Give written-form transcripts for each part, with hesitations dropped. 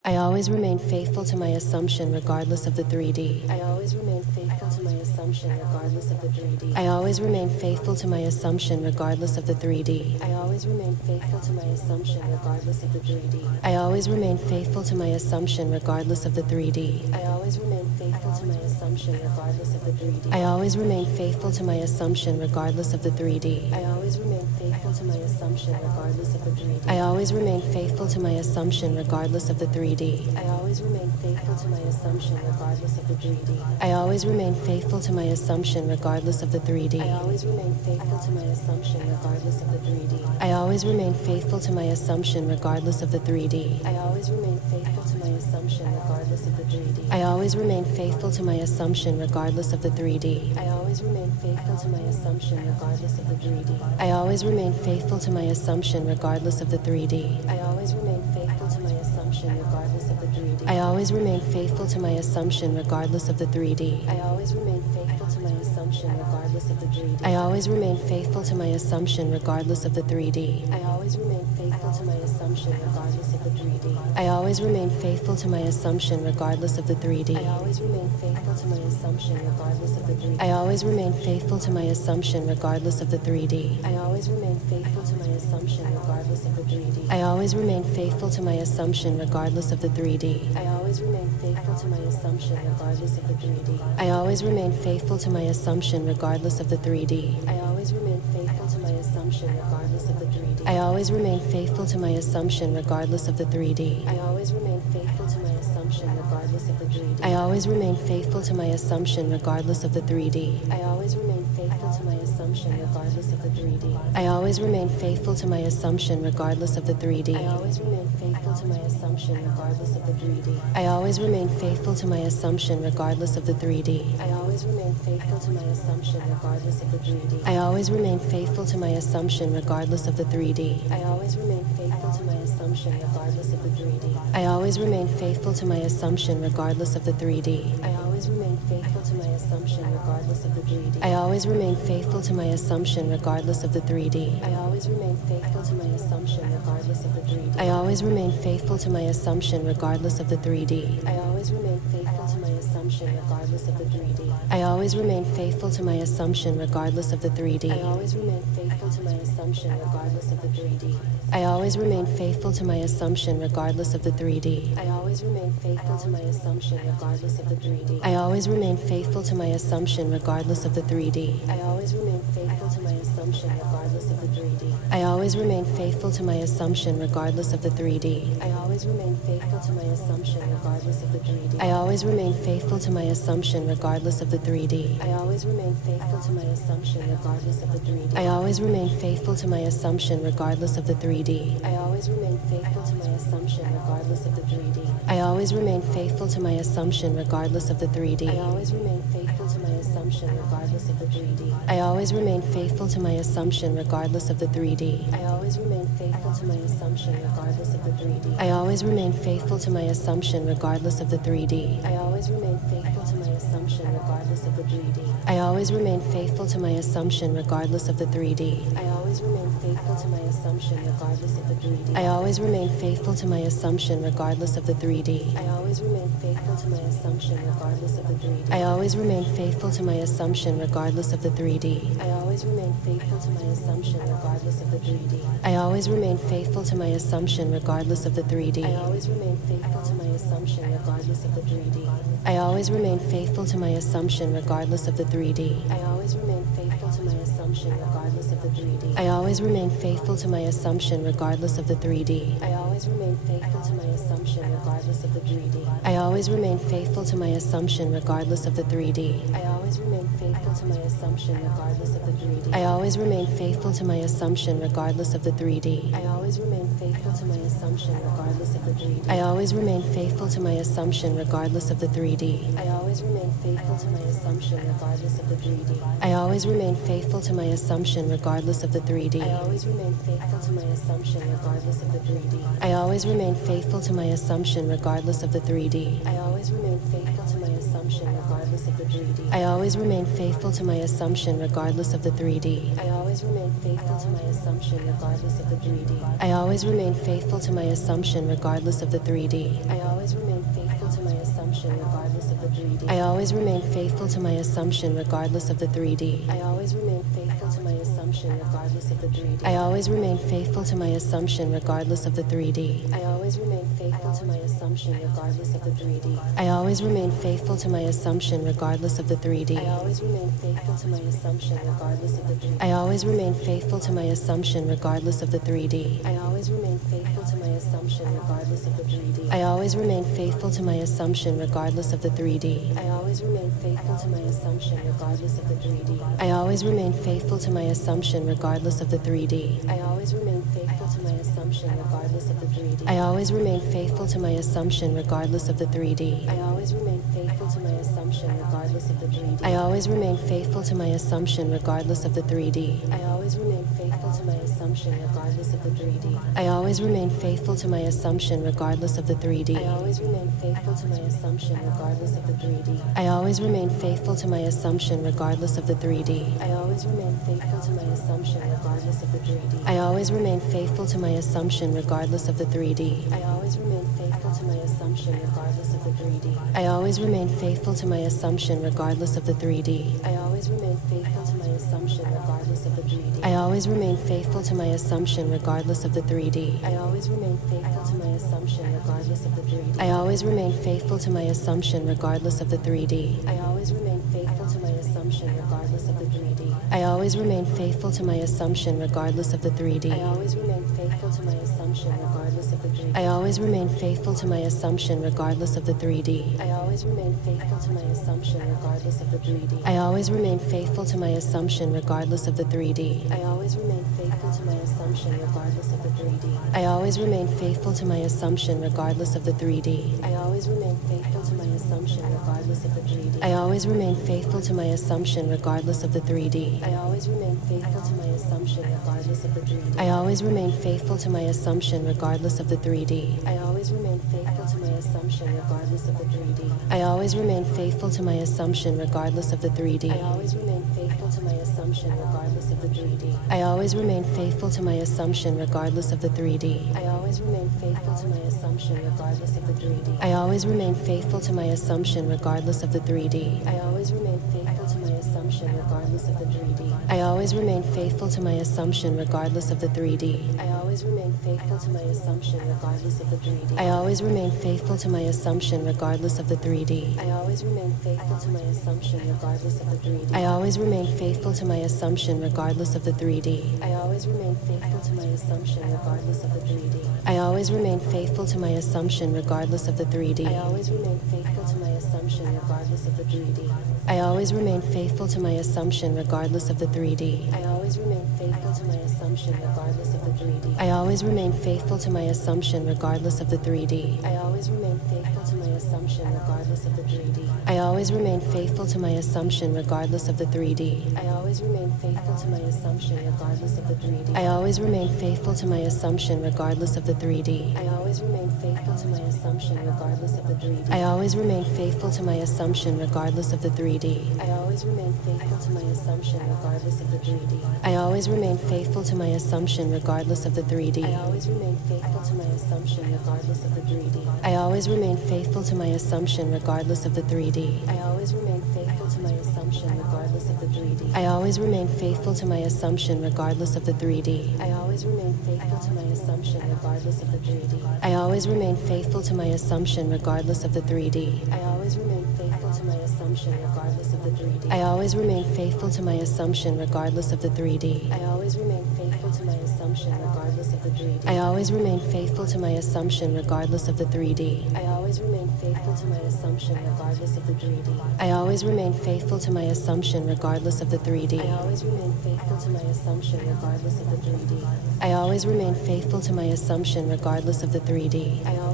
I always remain faithful to my assumption regardless of the 3D. I always remain faithful to my assumption regardless of the 3D. I always remain faithful to my assumption regardless of the 3D. I always remain faithful to my assumption regardless of the 3D. I always remain faithful to my assumption regardless of the 3D. I always remain faithful to my assumption regardless of the 3D. I always remain faithful to my assumption regardless of the 3D. I always remain faithful to my assumption regardless of the 3D. I always remain faithful to my assumption regardless of the 3D. I always remain faithful to my assumption regardless of the 3D. I always remain faithful to my assumption regardless of the 3D. I always remain faithful to my assumption regardless of the 3D. I always remain faithful to my assumption regardless of the 3D. I always remain faithful to my assumption regardless of the 3D. I always remain faithful to my assumption regardless of the 3D. I always remain faithful to my assumption regardless of the 3D. I always remain faithful to my assumption regardless of the 3D. I always remain faithful to my assumption regardless of the 3D. I always remain faithful to my assumption regardless of the 3D. I always remain faithful to my assumption regardless of the 3D. I always remain faithful to my assumption regardless of the 3D. I always remain faithful to my assumption regardless of the 3D. I always remain faithful to my assumption regardless of the 3D. I always remain faithful to my assumption regardless of the 3D. I always remain faithful to my assumption regardless of the 3D. I always remain faithful to my assumption regardless of the 3D. I always remain faithful to my assumption regardless of the 3D. I always remain faithful to my assumption regardless of the 3D. I always remain faithful to my assumption regardless of the 3D. I always remain faithful to my assumption regardless of the 3D. I always remain faithful to my assumption regardless of the 3D. I always remain faithful to my assumption regardless of the 3D. I always remain faithful to my assumption regardless of the 3D. I always remain faithful to my assumption regardless of the 3D. I always remain faithful to my assumption regardless of the 3D. I always remain faithful to my assumption regardless of the 3D. I always remain faithful to my assumption regardless of the 3D. I always remain faithful to my assumption regardless of the 3D. I always remain faithful to my assumption regardless of the 3D. I always remain faithful to my assumption regardless of the 3D. I always remain faithful to my assumption regardless of the 3D. I always remain faithful to my assumption regardless of the 3D. I always remain faithful to my assumption regardless of the 3D. I always remain faithful to my assumption regardless of the 3D. I always remain faithful to my assumption regardless of the 3D. I always remain faithful to my assumption regardless of the 3D. I always remain faithful to my assumption regardless of the 3D. I always remain faithful to my assumption regardless of the 3D. I always remain faithful to my assumption regardless of the 3D. I always remain faithful to my assumption regardless of the 3D. I always remain faithful to my assumption regardless of the 3D. I always remain faithful to my assumption regardless of the 3D. I always remain faithful to my assumption regardless of the 3D. I always remain faithful to my assumption regardless of the 3D. I always remain faithful to my assumption regardless of the 3D. I always remain faithful to my assumption regardless of the 3D. I always remain faithful to my assumption regardless of the 3D. I always remain faithful to my assumption regardless of the 3D. I always remain faithful to my assumption regardless of the 3D. I always remain faithful to my assumption regardless of the 3D. I always remain faithful to my assumption regardless of the 3D. I always remain faithful to my assumption regardless of the 3D. I always remain faithful to my assumption regardless of the 3D. I always remain faithful to my assumption regardless of the 3D. I always remain faithful to my assumption regardless of the 3D. I always remain faithful to my assumption regardless of the 3D. I always remain faithful to my assumption regardless of the 3D. I always remain faithful to my assumption regardless of the 3D. I always remain faithful to my assumption regardless of the 3D. I always remain faithful to my assumption regardless of the 3D. I always remain faithful to my assumption regardless of the 3D. I always remain faithful to my assumption regardless of the 3D. I always remain faithful to my assumption regardless of the 3D. I always remain faithful to my assumption regardless of the 3D. I always remain faithful to my assumption regardless of the 3D. I always remain faithful to my assumption regardless of the 3D. I always remain faithful to my assumption regardless of the 3D. I always remain faithful to my assumption regardless of the 3D. I always remain faithful to my assumption regardless of the 3D. I always remain faithful to my assumption regardless of the 3D. I always remain faithful to my assumption regardless of the 3D. I always remain faithful to my assumption regardless of the 3D. I always remain faithful to my assumption regardless of the 3D. I always remain faithful to my assumption regardless of the 3D. I always remain faithful to my assumption regardless regardless of the 3D. I always remain faithful to my assumption regardless of the 3D. I always remain faithful to my assumption regardless of the 3D. I always remain faithful to my assumption regardless of the 3D. I always remain faithful to my assumption regardless of the 3D. I always remain faithful to my assumption regardless of the 3D. I always remain faithful to my assumption regardless of the 3D. I always remain faithful to my assumption regardless of the 3D. I always remain faithful to my assumption regardless of the 3D. I always remain faithful to my assumption regardless of the 3D. I always remain faithful to my assumption regardless of the 3D. I always remain faithful to my assumption regardless of the 3D. I always remain faithful to my assumption regardless of the 3D. I always remain faithful to my assumption regardless of the 3D. I always remain faithful to my assumption regardless of the 3D. I always remain faithful to my assumption regardless of the 3D. I always remain faithful to my assumption regardless of the 3D. I always remain faithful to my assumption regardless of the 3D. I always remain faithful to my assumption regardless of the 3D. I always remain faithful to my assumption regardless of the 3D. I always remain faithful to my assumption regardless of the 3D. I always remain faithful to my assumption regardless of the 3D. I always remain faithful to my assumption regardless of the 3D. I always remain faithful to my assumption regardless of the 3D. I always remain faithful to my assumption regardless of the 3D. I always remain faithful to my assumption regardless of the 3D. I always remain faithful to my assumption regardless of the 3D. I always remain faithful to my assumption regardless of the 3D. I always remain faithful to my assumption regardless of the 3D. I always remain faithful to my assumption regardless of the 3D. I always remain faithful to my assumption regardless of the 3D. I always remain faithful to my assumption regardless of the 3D. I always remain faithful to my assumption regardless of the 3D. I always remain faithful to my assumption regardless of the 3D. I always remain faithful to my assumption regardless of the 3D. I always remain faithful to my assumption regardless of the 3D. I always remain faithful to my assumption regardless of the 3D. I always remain faithful to my assumption regardless of the 3D. I always remain faithful to my assumption regardless of the 3D. I always remain faithful to my assumption regardless of the 3D. I always remain faithful to my assumption regardless of the 3D. I always remain faithful to my assumption regardless of the 3D. I always remain faithful to my assumption regardless of the 3D. I always remain faithful to my assumption regardless of the 3D. I always remain faithful to my assumption regardless of the 3D. I always remain faithful to my assumption regardless of the 3D. I always remain faithful to my assumption regardless of the 3D. I always remain faithful to my assumption regardless of the 3D. I always remain faithful to my assumption regardless of the 3D. I always remain faithful to my assumption regardless of the 3D. I always remain faithful to my assumption regardless of the 3D. I always remain faithful to my assumption regardless of the 3D. I always remain faithful to my assumption regardless of the 3D. I always remain faithful to my assumption regardless of the 3D. I always remain faithful to my assumption regardless of the 3D. I always remain faithful to my assumption regardless of the 3D. I always remain faithful to my assumption regardless of the 3D. I always remain faithful to my assumption regardless of the 3D. I always remain faithful to my assumption regardless of the 3D. I always remain faithful to my assumption regardless of the 3D. I always remain faithful to my assumption regardless of the 3D. I always remain faithful to my assumption regardless of the 3D. I always remain faithful to my assumption regardless of the 3D. I always remain faithful to my assumption regardless of the 3D. I always remain faithful to my assumption regardless of the 3D. I always remain faithful to my assumption regardless of the 3D. I always remain faithful to my assumption regardless of the 3D. I always remain faithful to my assumption regardless of the 3D. I always remain faithful to my assumption regardless of the 3D. I always remain faithful to my assumption regardless of the 3D. I always remain faithful to my assumption regardless of the 3D. I always remain faithful to my assumption regardless of the 3D. I always remain faithful to my assumption regardless of the 3D. I always remain faithful to my assumption regardless of the 3D. I always remain faithful to my assumption regardless of the 3D. I always remain faithful to my assumption regardless of the 3D. I always remain faithful to my assumption regardless of the 3D. I always remain faithful to my assumption regardless of the 3D. I always remain faithful to my assumption regardless of the 3D. I always remain faithful to my assumption regardless of the 3D. I always remain faithful to my assumption regardless of the 3D. I always remain faithful to my assumption regardless of the 3D. I always remain faithful to my assumption regardless of the 3D. I always remain faithful to my assumption regardless of the 3D. I always remain faithful to my assumption regardless of the 3D. I always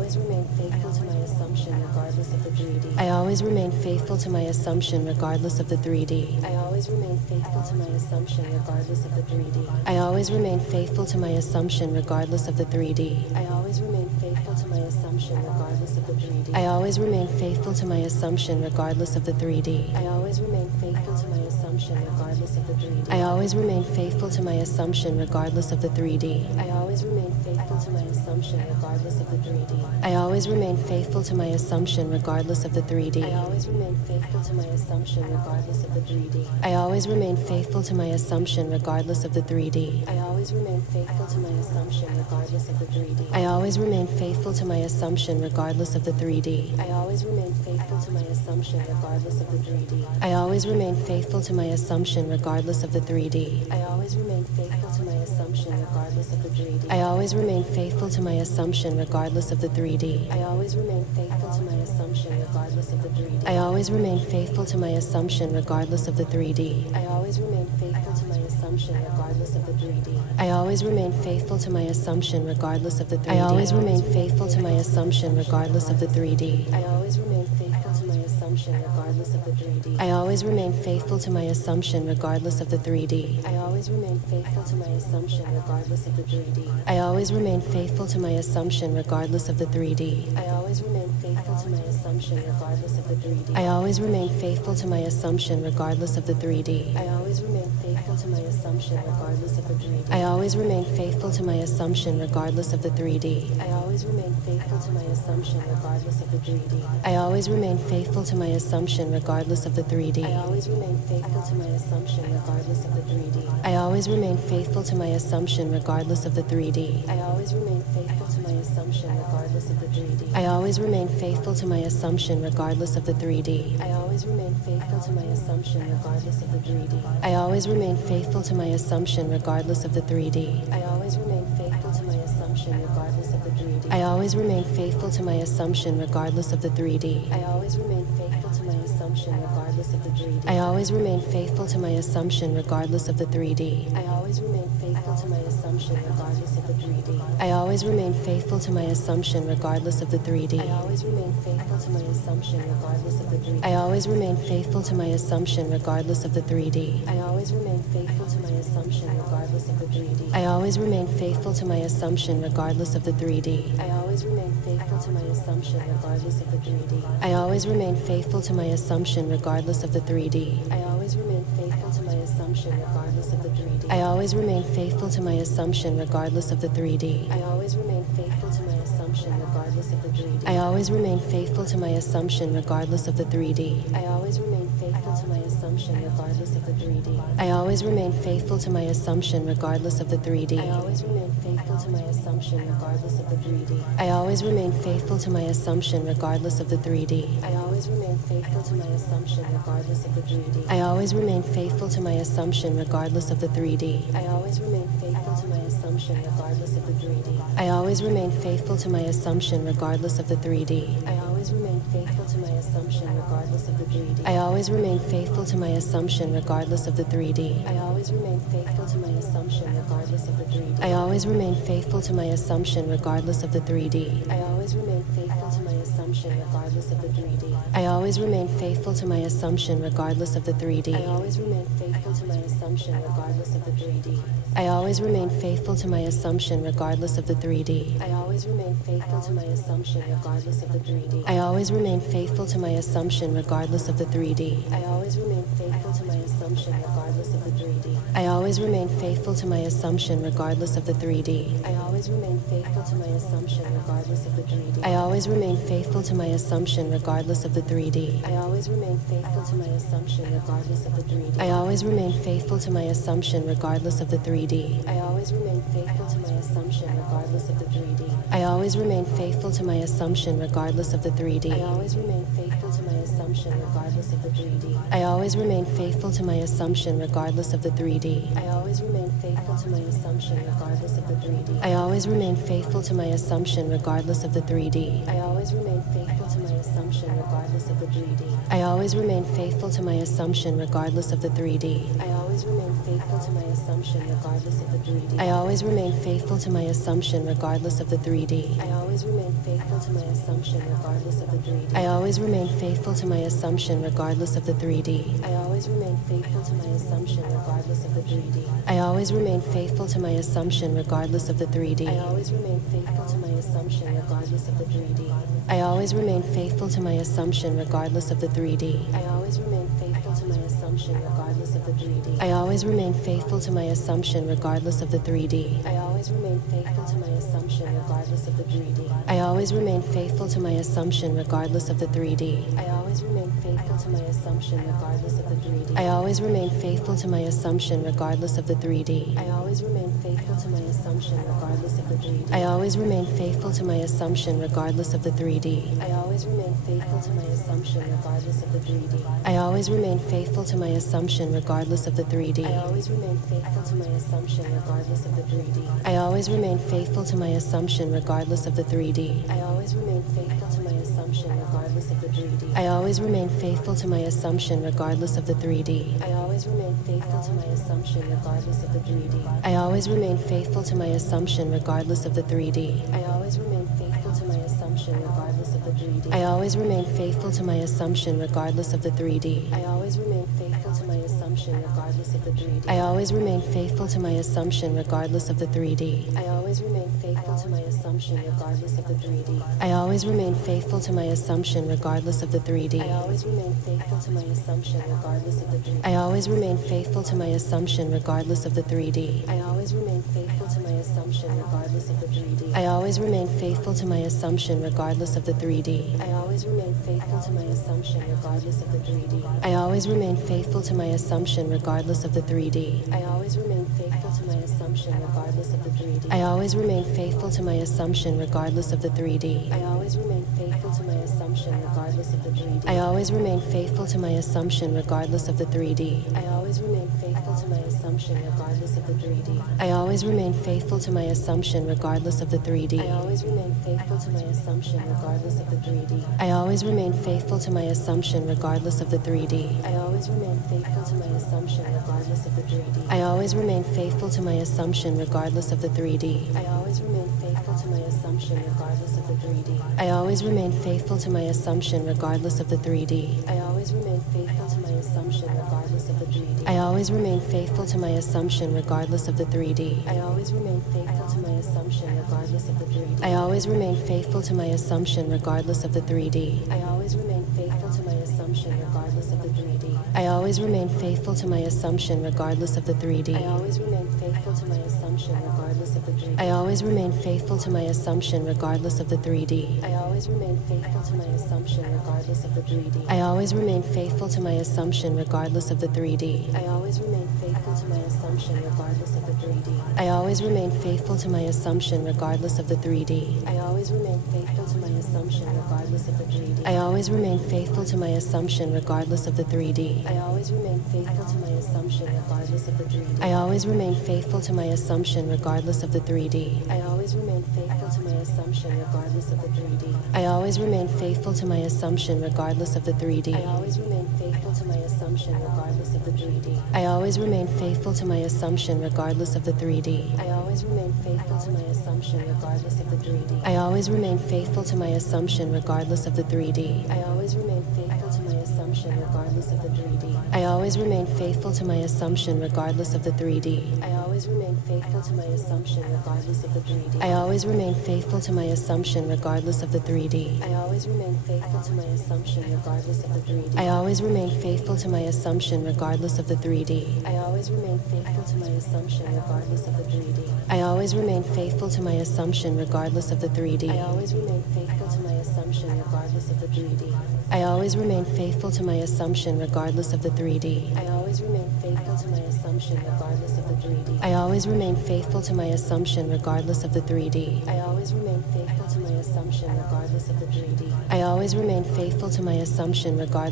always remain faithful to my assumption regardless of the 3D. I always remain faithful to my assumption regardless of the 3D. I always remain faithful to my assumption regardless of the 3D. I always remain faithful to my assumption regardless of the 3D. I always remain faithful to my assumption regardless of the 3D. I always remain faithful to my assumption regardless of the 3D. I always remain faithful to my assumption regardless of the 3D. I always remain faithful to my assumption regardless of the 3D. I always remain faithful to my assumption regardless of the 3D. I always remain faithful to my assumption regardless of the 3D. I always remain faithful to my assumption regardless of the 3D. I always remain faithful to my assumption regardless of the 3D. I always remain faithful to my assumption regardless of the 3D. I always remain faithful to my assumption regardless of the 3D. I always remain faithful to my assumption regardless of the 3D. I always remain faithful to my assumption regardless of the 3D. I always remain faithful to my assumption regardless of the 3D. I always remain faithful to my assumption regardless of the 3D. I always remain faithful to my assumption regardless of the 3D. I always remain faithful to my assumption regardless of the 3D. I always remain faithful to my assumption regardless of the 3D. I always remain faithful to my assumption regardless of the 3D. I always remain faithful to my assumption regardless of the 3D. I always remain faithful to my assumption regardless of the 3D. I always remain faithful to my assumption regardless of the 3D. I always remain faithful to my assumption regardless of the 3D. I always remain faithful to my assumption regardless of the 3D. I always remain faithful to my assumption regardless of the 3D. I always remain faithful to my assumption regardless of the 3D. I always remain faithful to my assumption regardless of the 3D. I always remain faithful to my assumption regardless of the 3D. I always remain faithful to my assumption regardless of the 3D. I always remain faithful to my assumption regardless of the 3D. I always remain faithful to my assumption regardless of the 3D. I always remain faithful to my assumption regardless of the 3D. I always remain faithful to my assumption regardless of the 3D. I always remain faithful to my assumption regardless of the 3D. I always remain faithful to my assumption regardless of the 3D. I always remain faithful to my assumption regardless of the 3D. I always remain faithful to my assumption regardless of the 3D. I always remain faithful to my assumption regardless of the 3D. I always remain faithful to my assumption regardless of the 3D. I always remain faithful to my assumption regardless of the 3D. I always remain faithful to my assumption regardless of the 3D. I always remain faithful to my assumption regardless of the 3D. I always remain faithful to my assumption regardless of the 3D. I always remain faithful to my assumption regardless of the 3D. I always remain faithful to my assumption regardless of the 3D. I always remain faithful to my assumption regardless of the 3D. I always remain faithful to my assumption regardless of the 3D. I always remain faithful to my assumption regardless of the 3D. I always remain faithful to my assumption regardless of the 3D. I always remain faithful to my assumption regardless of the 3D. I always remain faithful to my assumption regardless of the 3D. I always remain faithful to my assumption regardless of the 3D. I always remain faithful to my assumption regardless of the 3D. I always remain faithful to my assumption regardless of the 3D. I always remain faithful to my assumption regardless of the 3D. I always remain faithful to my assumption regardless of the 3D. I always remain faithful to my assumption regardless of the 3D. I always remain faithful to my assumption regardless of the 3D. I always remain faithful to my assumption regardless of the 3D. I always remain faithful to my assumption regardless of the 3D. I always remain faithful to my assumption regardless of the 3D. I always remain faithful to my assumption regardless of the 3D. I always remain faithful to my assumption regardless of the 3D. I always remain faithful to my assumption regardless of the 3D. I always remain faithful to my assumption regardless of the 3D. I always remain faithful to my assumption regardless of the 3D. I always remain faithful to my assumption regardless of the 3D. I always remain faithful to my assumption regardless of the 3D. I always remain faithful to my assumption regardless of the 3D. I always remain faithful to my assumption regardless of the 3D. I always remain faithful to my assumption regardless of the 3D. I always remain faithful to my assumption regardless of the 3D. I always remain faithful to my assumption regardless of the 3D. I always remain faithful to my assumption regardless of the 3D. I always remain faithful to my assumption regardless of the 3D. I always remain faithful to my assumption regardless of the 3D. I always remain faithful to my assumption regardless of the 3D. I always remain faithful to my assumption regardless of the 3D. I always remain faithful to my assumption regardless of the 3D. I always remain faithful to my assumption regardless of the 3D. I always remain faithful to my assumption regardless of the 3D. I always remain faithful to my assumption regardless of the 3D. I always remain faithful to my assumption regardless of the 3D. I always remain faithful to my assumption regardless of the 3D. I always always remain faithful to my assumption regardless of the 3D. I always remain faithful to my assumption regardless of the 3D. I always remain faithful to my assumption regardless of the 3D. I always remain faithful to my assumption regardless of the 3D. I always remain faithful to my assumption regardless of the 3D. I always remain faithful to my assumption regardless of the 3D. I always remain faithful to my assumption regardless of the 3D. I always remain faithful to my assumption regardless of the 3D. I always remain faithful to my assumption regardless of the 3D. I always remain faithful to my assumption regardless of the 3D. I always remain faithful to my assumption regardless of the 3D. I always remain faithful to my assumption regardless of the 3D. I always remain faithful to my assumption regardless of the 3D. I always remain faithful to my assumption regardless of the 3D. I always remain faithful to my assumption regardless of the 3D. I always remain faithful to my assumption regardless of the 3D. I always remain faithful to my assumption regardless of the 3D. I always remain faithful to my assumption regardless of the 3D. I always remain faithful to my assumption regardless of the 3D. I always remain faithful to my assumption regardless of the 3D. I always remain faithful to my assumption regardless of the 3D. I always remain faithful to my assumption regardless of the 3D. I always remain faithful to my assumption regardless of the 3D. I always remain faithful to my assumption regardless of the 3D. I always remain faithful to my assumption regardless of the 3D. I always remain faithful to my assumption regardless of the 3D. I always remain faithful to my assumption regardless of the 3D. I always remain faithful to my assumption regardless of the 3D. I always remain faithful to my assumption regardless of the 3D. I always remain faithful to my assumption regardless of the 3D. I always remain faithful to my assumption regardless of the 3D. I always remain faithful to my assumption regardless of the 3D. I always remain faithful to my assumption regardless of the 3D. I always remain faithful to my assumption regardless of the 3D. I always remain faithful to my assumption regardless of the 3D. I always remain faithful to my assumption regardless of the 3D. I always remain faithful to my assumption regardless of the 3D. I always remain faithful to my assumption regardless of the 3D. I always remain faithful to my assumption regardless of the 3D. I always remain faithful to my assumption regardless of the 3D. I always remain faithful to my assumption regardless of the 3D. I always remain faithful to my assumption regardless of the 3D. I always remain faithful to my assumption regardless of the 3D. I always remain faithful to my assumption regardless of the 3D. I always remain faithful to my assumption regardless of the 3D. I always remain faithful to my assumption regardless of the 3D. I always remain faithful to my assumption regardless of the 3D. I always remain faithful to my assumption regardless of the 3D. I always remain faithful to my assumption regardless of the 3D. I always remain faithful to my assumption regardless of the 3D. I always remain faithful to my assumption regardless of the 3D. I always remain faithful to my assumption regardless of the 3D. I always remain faithful to my assumption regardless of the 3D. I always remain faithful to my assumption regardless of the 3D. I always remain faithful to my assumption regardless of the 3D. I always remain faithful to my assumption regardless of the 3D. I always remain faithful to my assumption regardless of the 3D. I always remain faithful to my assumption regardless of the 3D. I always remain faithful to my assumption regardless of the 3D. I always remain faithful to my assumption regardless of the 3D. I always remain faithful to my assumption regardless of the 3D. I always remain faithful to my assumption regardless of the 3D. I always remain faithful to my assumption regardless of the 3D. I always remain faithful to my assumption regardless of the 3D. I always remain faithful to my assumption regardless of the 3D. I always remain faithful to my assumption regardless of the 3D. I always remain faithful to my assumption regardless of the 3D. I always remain faithful to my assumption regardless of the 3D. I always remain faithful to my assumption regardless of the 3D. I always remain faithful to my assumption regardless of the 3D. I always remain faithful to my assumption regardless of the 3D. I always remain faithful to my assumption regardless of the 3D. I always remain faithful to my assumption regardless of the 3D. I always remain faithful to my assumption regardless of the 3D. I always remain faithful to my assumption regardless of the 3D. I always remain faithful to my assumption regardless of the 3D. I always remain faithful to my assumption regardless of the 3D. I always remain faithful to my assumption regardless of the 3D. I always remain faithful to my assumption regardless of the 3D. I always remain faithful to my assumption regardless of the 3D. I always remain faithful to my assumption regardless of the 3D. I always remain faithful to my assumption regardless of the 3D. I always remain faithful to my assumption regardless of the 3D. I always remain faithful to my assumption regardless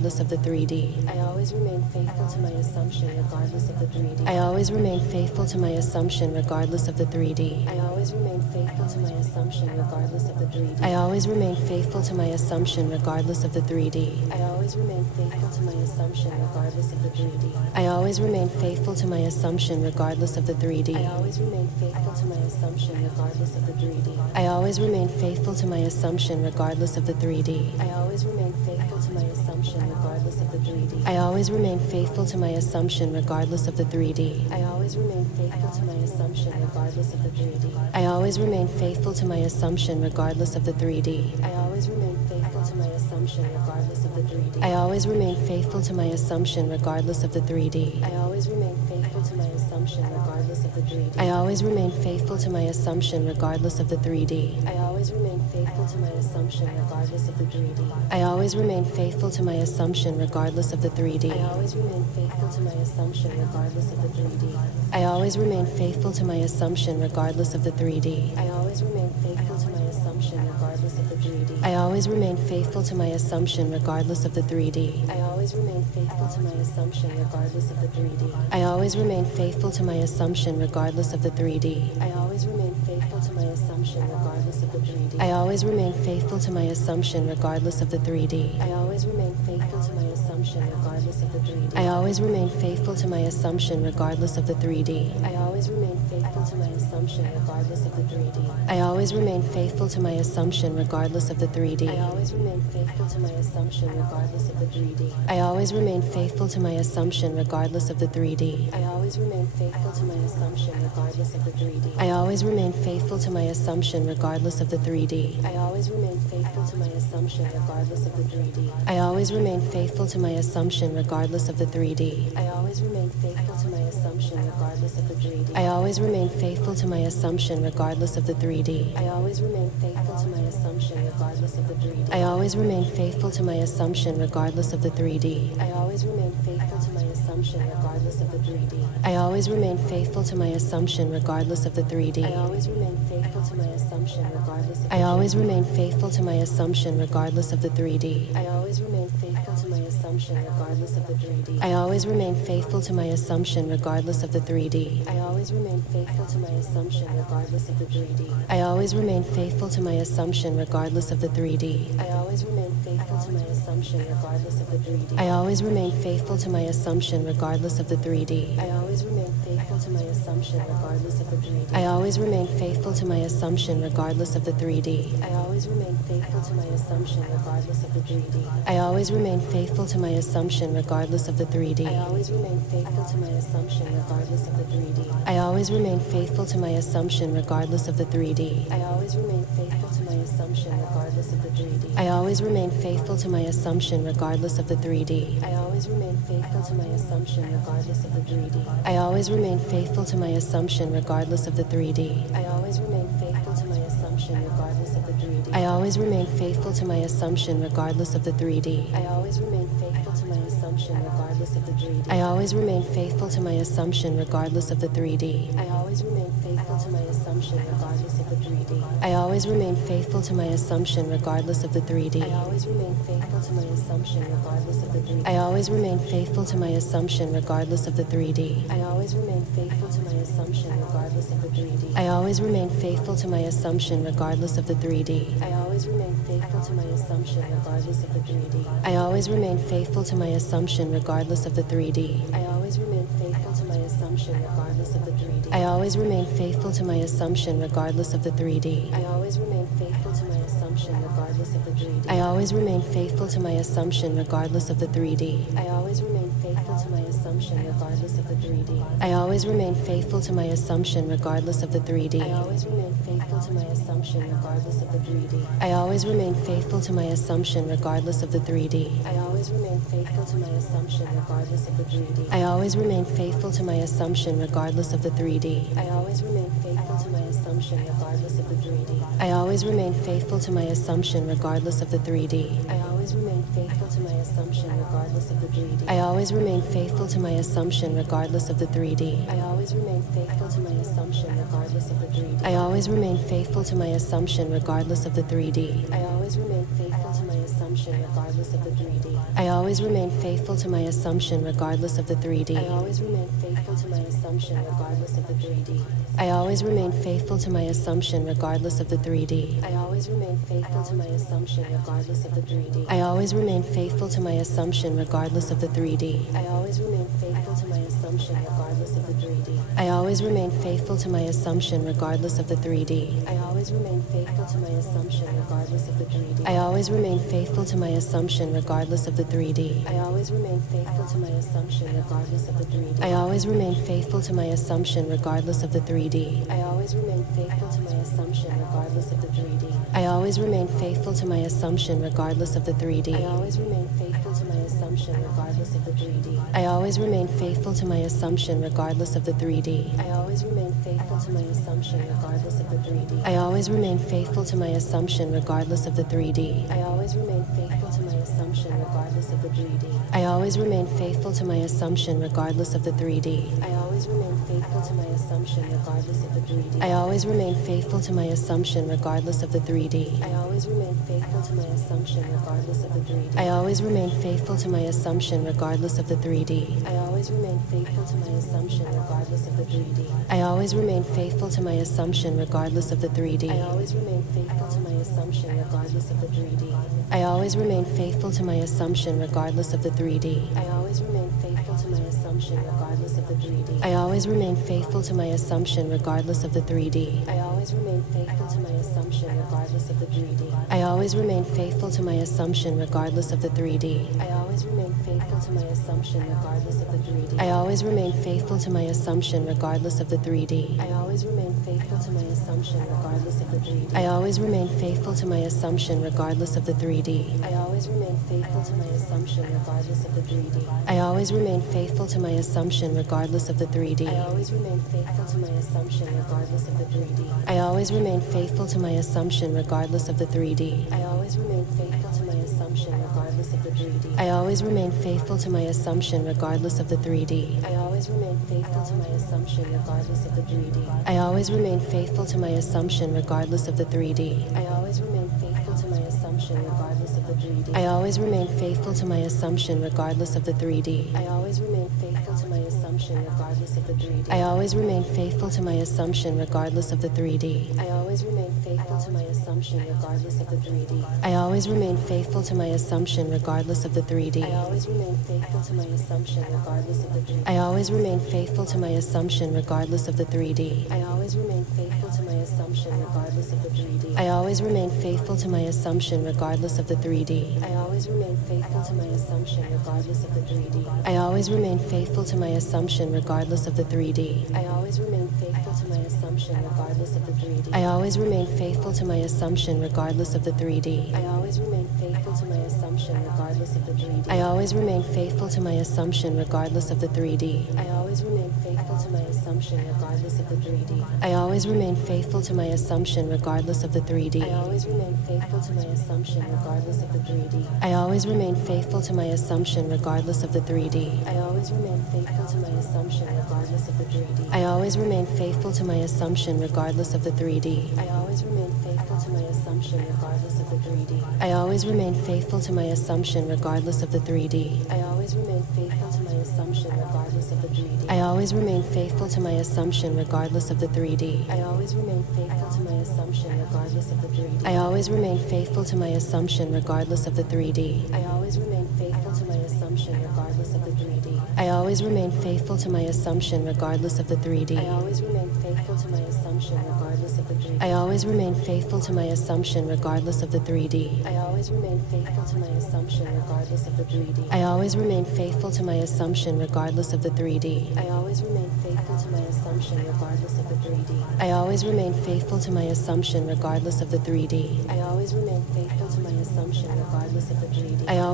regardless of the 3D. I always remain faithful to my assumption regardless of the 3D. I always remain faithful to my assumption regardless of the 3D. I always remain faithful to my assumption regardless of the 3D. I always remain faithful to my assumption regardless of the 3D. I always remain faithful to my assumption regardless of the 3D. I always remain faithful to my assumption regardless of the 3D. I always remain faithful to my assumption regardless of the 3D. I always remain faithful to my assumption regardless of the 3D. I always remain faithful to my assumption regardless of the 3D. I always remain faithful to my assumption regardless of the 3D. I always remain faithful to my assumption regardless of the 3D. I always remain faithful to my assumption regardless of the 3D. I always remain faithful to my assumption regardless of the 3D. I always remain faithful to my assumption regardless of the 3D. I always remain faithful to my assumption regardless of the 3D. I always remain faithful to my assumption regardless of the 3D. I always remain faithful to my assumption regardless of the 3D. I always remain faithful to my assumption regardless of the 3D. I always remain faithful to my assumption regardless of the 3D. I always remain faithful to my assumption regardless of the 3D. I always remain faithful to my assumption regardless of the 3D. I always remain faithful to my assumption regardless of the 3D. I always remain faithful to my assumption regardless of the 3D. I always remain faithful to my assumption regardless of the 3D. I always remain faithful to my assumption regardless of the 3D. I always remain faithful to my assumption regardless of the 3D. I always remain faithful to my assumption regardless of the 3D. I always remain faithful to my assumption regardless of the 3D. I always remain faithful to my assumption regardless of the 3D. I always remain faithful to my assumption regardless of the 3D. I always remain faithful to my assumption regardless of the 3D. I always remain faithful to my assumption regardless of the 3D. I always remain faithful to my assumption regardless of the 3D. I always remain faithful to my assumption regardless of the 3D. I always remain faithful to my assumption regardless of the 3D. I always remain faithful to my assumption regardless of the 3D. I always remain faithful to my assumption regardless of the 3D. I always remain faithful to my assumption regardless of the 3D. I always remain faithful to my assumption regardless of the 3D. I always remain faithful to my assumption regardless of the 3D. I always remain faithful to my assumption regardless of the 3D. I always remain faithful to my assumption regardless of the 3D. I always remain faithful to my assumption regardless of the 3D. I always remain faithful to my assumption regardless of the 3D. I always remain faithful to my assumption regardless of the 3D. I always remain faithful to my assumption regardless of the 3D. I always remain faithful to my assumption regardless of the 3D. I always remain faithful to my assumption regardless of the 3D. I always remain faithful to my assumption regardless of the 3D. I always remain faithful to my assumption regardless of the 3D. I always remain faithful to my assumption regardless of the 3D. I always remain faithful to my assumption regardless of the 3D. I always remain faithful to my assumption regardless of the 3D. I always remain faithful to my assumption regardless of the 3D. I always remain faithful to my assumption regardless of the 3D. I always remain faithful to my assumption regardless of the 3D. I always remain faithful to my assumption regardless of the 3D. I always remain faithful to my assumption regardless of the 3D. I always remain faithful to my assumption regardless of the 3D. I always remain faithful to my assumption regardless of the 3D. I always remain faithful to my assumption regardless of the 3D. I always remain faithful to my assumption regardless of the 3D. I always remain faithful to my assumption regardless of the 3D. I always remain faithful to my assumption regardless of the 3D. I always remain faithful to my assumption regardless of the 3D. I always remain faithful to my assumption regardless of the 3D. I always remain faithful to my assumption regardless of the 3D. I always remain faithful to my assumption regardless of the 3D. I always remain faithful to my assumption regardless of the 3D. I always remain faithful to my assumption regardless of the 3D. I always remain faithful to my assumption regardless of the 3D. I always remain faithful to my assumption regardless of the 3D. I always remain faithful to my assumption regardless of the 3D. I always remain faithful to my assumption regardless of the 3D. I always remain faithful to my assumption regardless of the 3D. I always remain faithful to my assumption regardless of the 3D. I always remain faithful to my assumption regardless of the 3D. I always remain faithful to my assumption regardless of the 3D. I always remain faithful to my assumption regardless of the 3D. I always remain faithful to my assumption regardless of the 3D. I always remain faithful to my assumption regardless of the 3D. I always remain faithful to my assumption regardless of the 3D. I always remain faithful to my assumption regardless of the 3D. I always remain faithful to my assumption regardless of the 3D. I always remain faithful to my assumption regardless of the 3D. I always remain faithful to my assumption regardless of the 3D. I always remain faithful to my assumption regardless of the 3D. I always remain faithful to my assumption regardless of the 3D. I always always remain faithful to my assumption regardless of the 3D. I always remain faithful to my assumption regardless of the 3D. I always remain faithful to my assumption regardless of the 3D. I always remain faithful to my assumption regardless of the 3D. I always remain faithful to my assumption regardless of the 3D. I always remain faithful to my assumption regardless of the 3D. I always remain faithful to my assumption regardless of the 3D. I always remain faithful to my assumption regardless of the 3D. I always remain faithful to my assumption regardless of the 3D. I always remain faithful to my assumption regardless of the 3D. I always remain faithful to my assumption regardless of the 3D. I always remain faithful to my assumption regardless of the 3D. I always remain faithful to my assumption regardless of the 3D. I always remain faithful to my assumption regardless of the 3D. I always remain faithful to my assumption regardless of the 3D. I always remain faithful to my assumption regardless of the 3D. I always remain faithful to my assumption regardless of the 3D. I always remain faithful to my assumption regardless of the 3D. I always remain faithful to my assumption regardless of the 3D. I always remain faithful to my assumption regardless of the 3D. I always remain faithful to my assumption regardless of the 3D. I always remain faithful to my assumption regardless of the 3D. I always remain faithful to my assumption regardless of the 3D. I always remain faithful to my assumption regardless of the 3D. I always remain faithful to my assumption regardless of the 3D. I always remain faithful to my assumption regardless of the 3D. I always remain faithful to my assumption regardless of the 3D. I always remain faithful to my assumption regardless of the 3D. I always remain faithful to my assumption regardless of the 3D. I always remain faithful to my assumption regardless of the 3D. I always remain faithful to my assumption regardless of the 3D. I always remain faithful to my assumption regardless of the 3D. I always remain faithful to my assumption regardless of the 3D. I always remain faithful to my assumption regardless of the 3D. I always remain faithful to my assumption regardless of the 3D. I always remain faithful to my assumption regardless of the 3D. I always remain faithful to my assumption regardless of the 3D. I always remain faithful to my assumption regardless of the 3D. I always remain faithful to my assumption regardless of the 3D. I always remain faithful to my assumption regardless of the 3D. I always remain faithful to my assumption regardless of the 3D. I always remain faithful to my assumption regardless of the 3D. I always remain faithful to my assumption regardless of the 3D. I always remain faithful to my assumption regardless of the 3D. I always remain faithful to my assumption regardless of the 3D. I always remain faithful to my assumption regardless of the 3D. I always remain faithful to my assumption regardless of the 3D. I always remain faithful to my assumption regardless of the 3D. I always remain faithful to my assumption regardless of the 3D. I always remain faithful to my assumption regardless of the 3D. I always remain faithful to my assumption regardless of the 3D. I always remain faithful to my assumption regardless of the 3D. I always remain faithful to my assumption regardless of the 3D. I always remain faithful to my assumption regardless of the 3D. I always remain faithful to my assumption regardless of the 3D. I always remain faithful to my assumption regardless of the 3D. I always remain faithful to my assumption regardless of the 3D. I always remain faithful to my assumption regardless of the 3D. I always remain faithful to my assumption regardless of the 3D. I always remain faithful to my assumption regardless of the 3D. I always remain faithful to my assumption regardless of the 3D. I always remain faithful to my assumption regardless of the 3D. I always remain faithful to my assumption regardless of the 3D. I always remain faithful to my assumption regardless of the 3D. I always remain faithful to my assumption regardless of the 3D. I always remain faithful to my assumption regardless of the 3D. I always remain faithful to my assumption regardless of the 3D. I always remain faithful to my assumption regardless of the 3D. I always remain faithful to my assumption regardless of the 3D. I always remain faithful to my assumption regardless of the 3D. I always remain faithful to my assumption regardless of the 3D. I always remain faithful to my assumption regardless of the 3D. I always remain faithful to my assumption regardless of the 3D. I always remain faithful to my assumption regardless of the 3D. I always remain faithful to my assumption regardless of the 3D. I always remain faithful to my assumption regardless of the 3D. I always remain faithful to my assumption regardless of the 3D. I always remain faithful to my assumption regardless of the 3D. I always remain faithful to my assumption regardless of the 3D. I always remain faithful to my assumption regardless of the 3D. I always remain faithful to my assumption regardless of the 3D. I always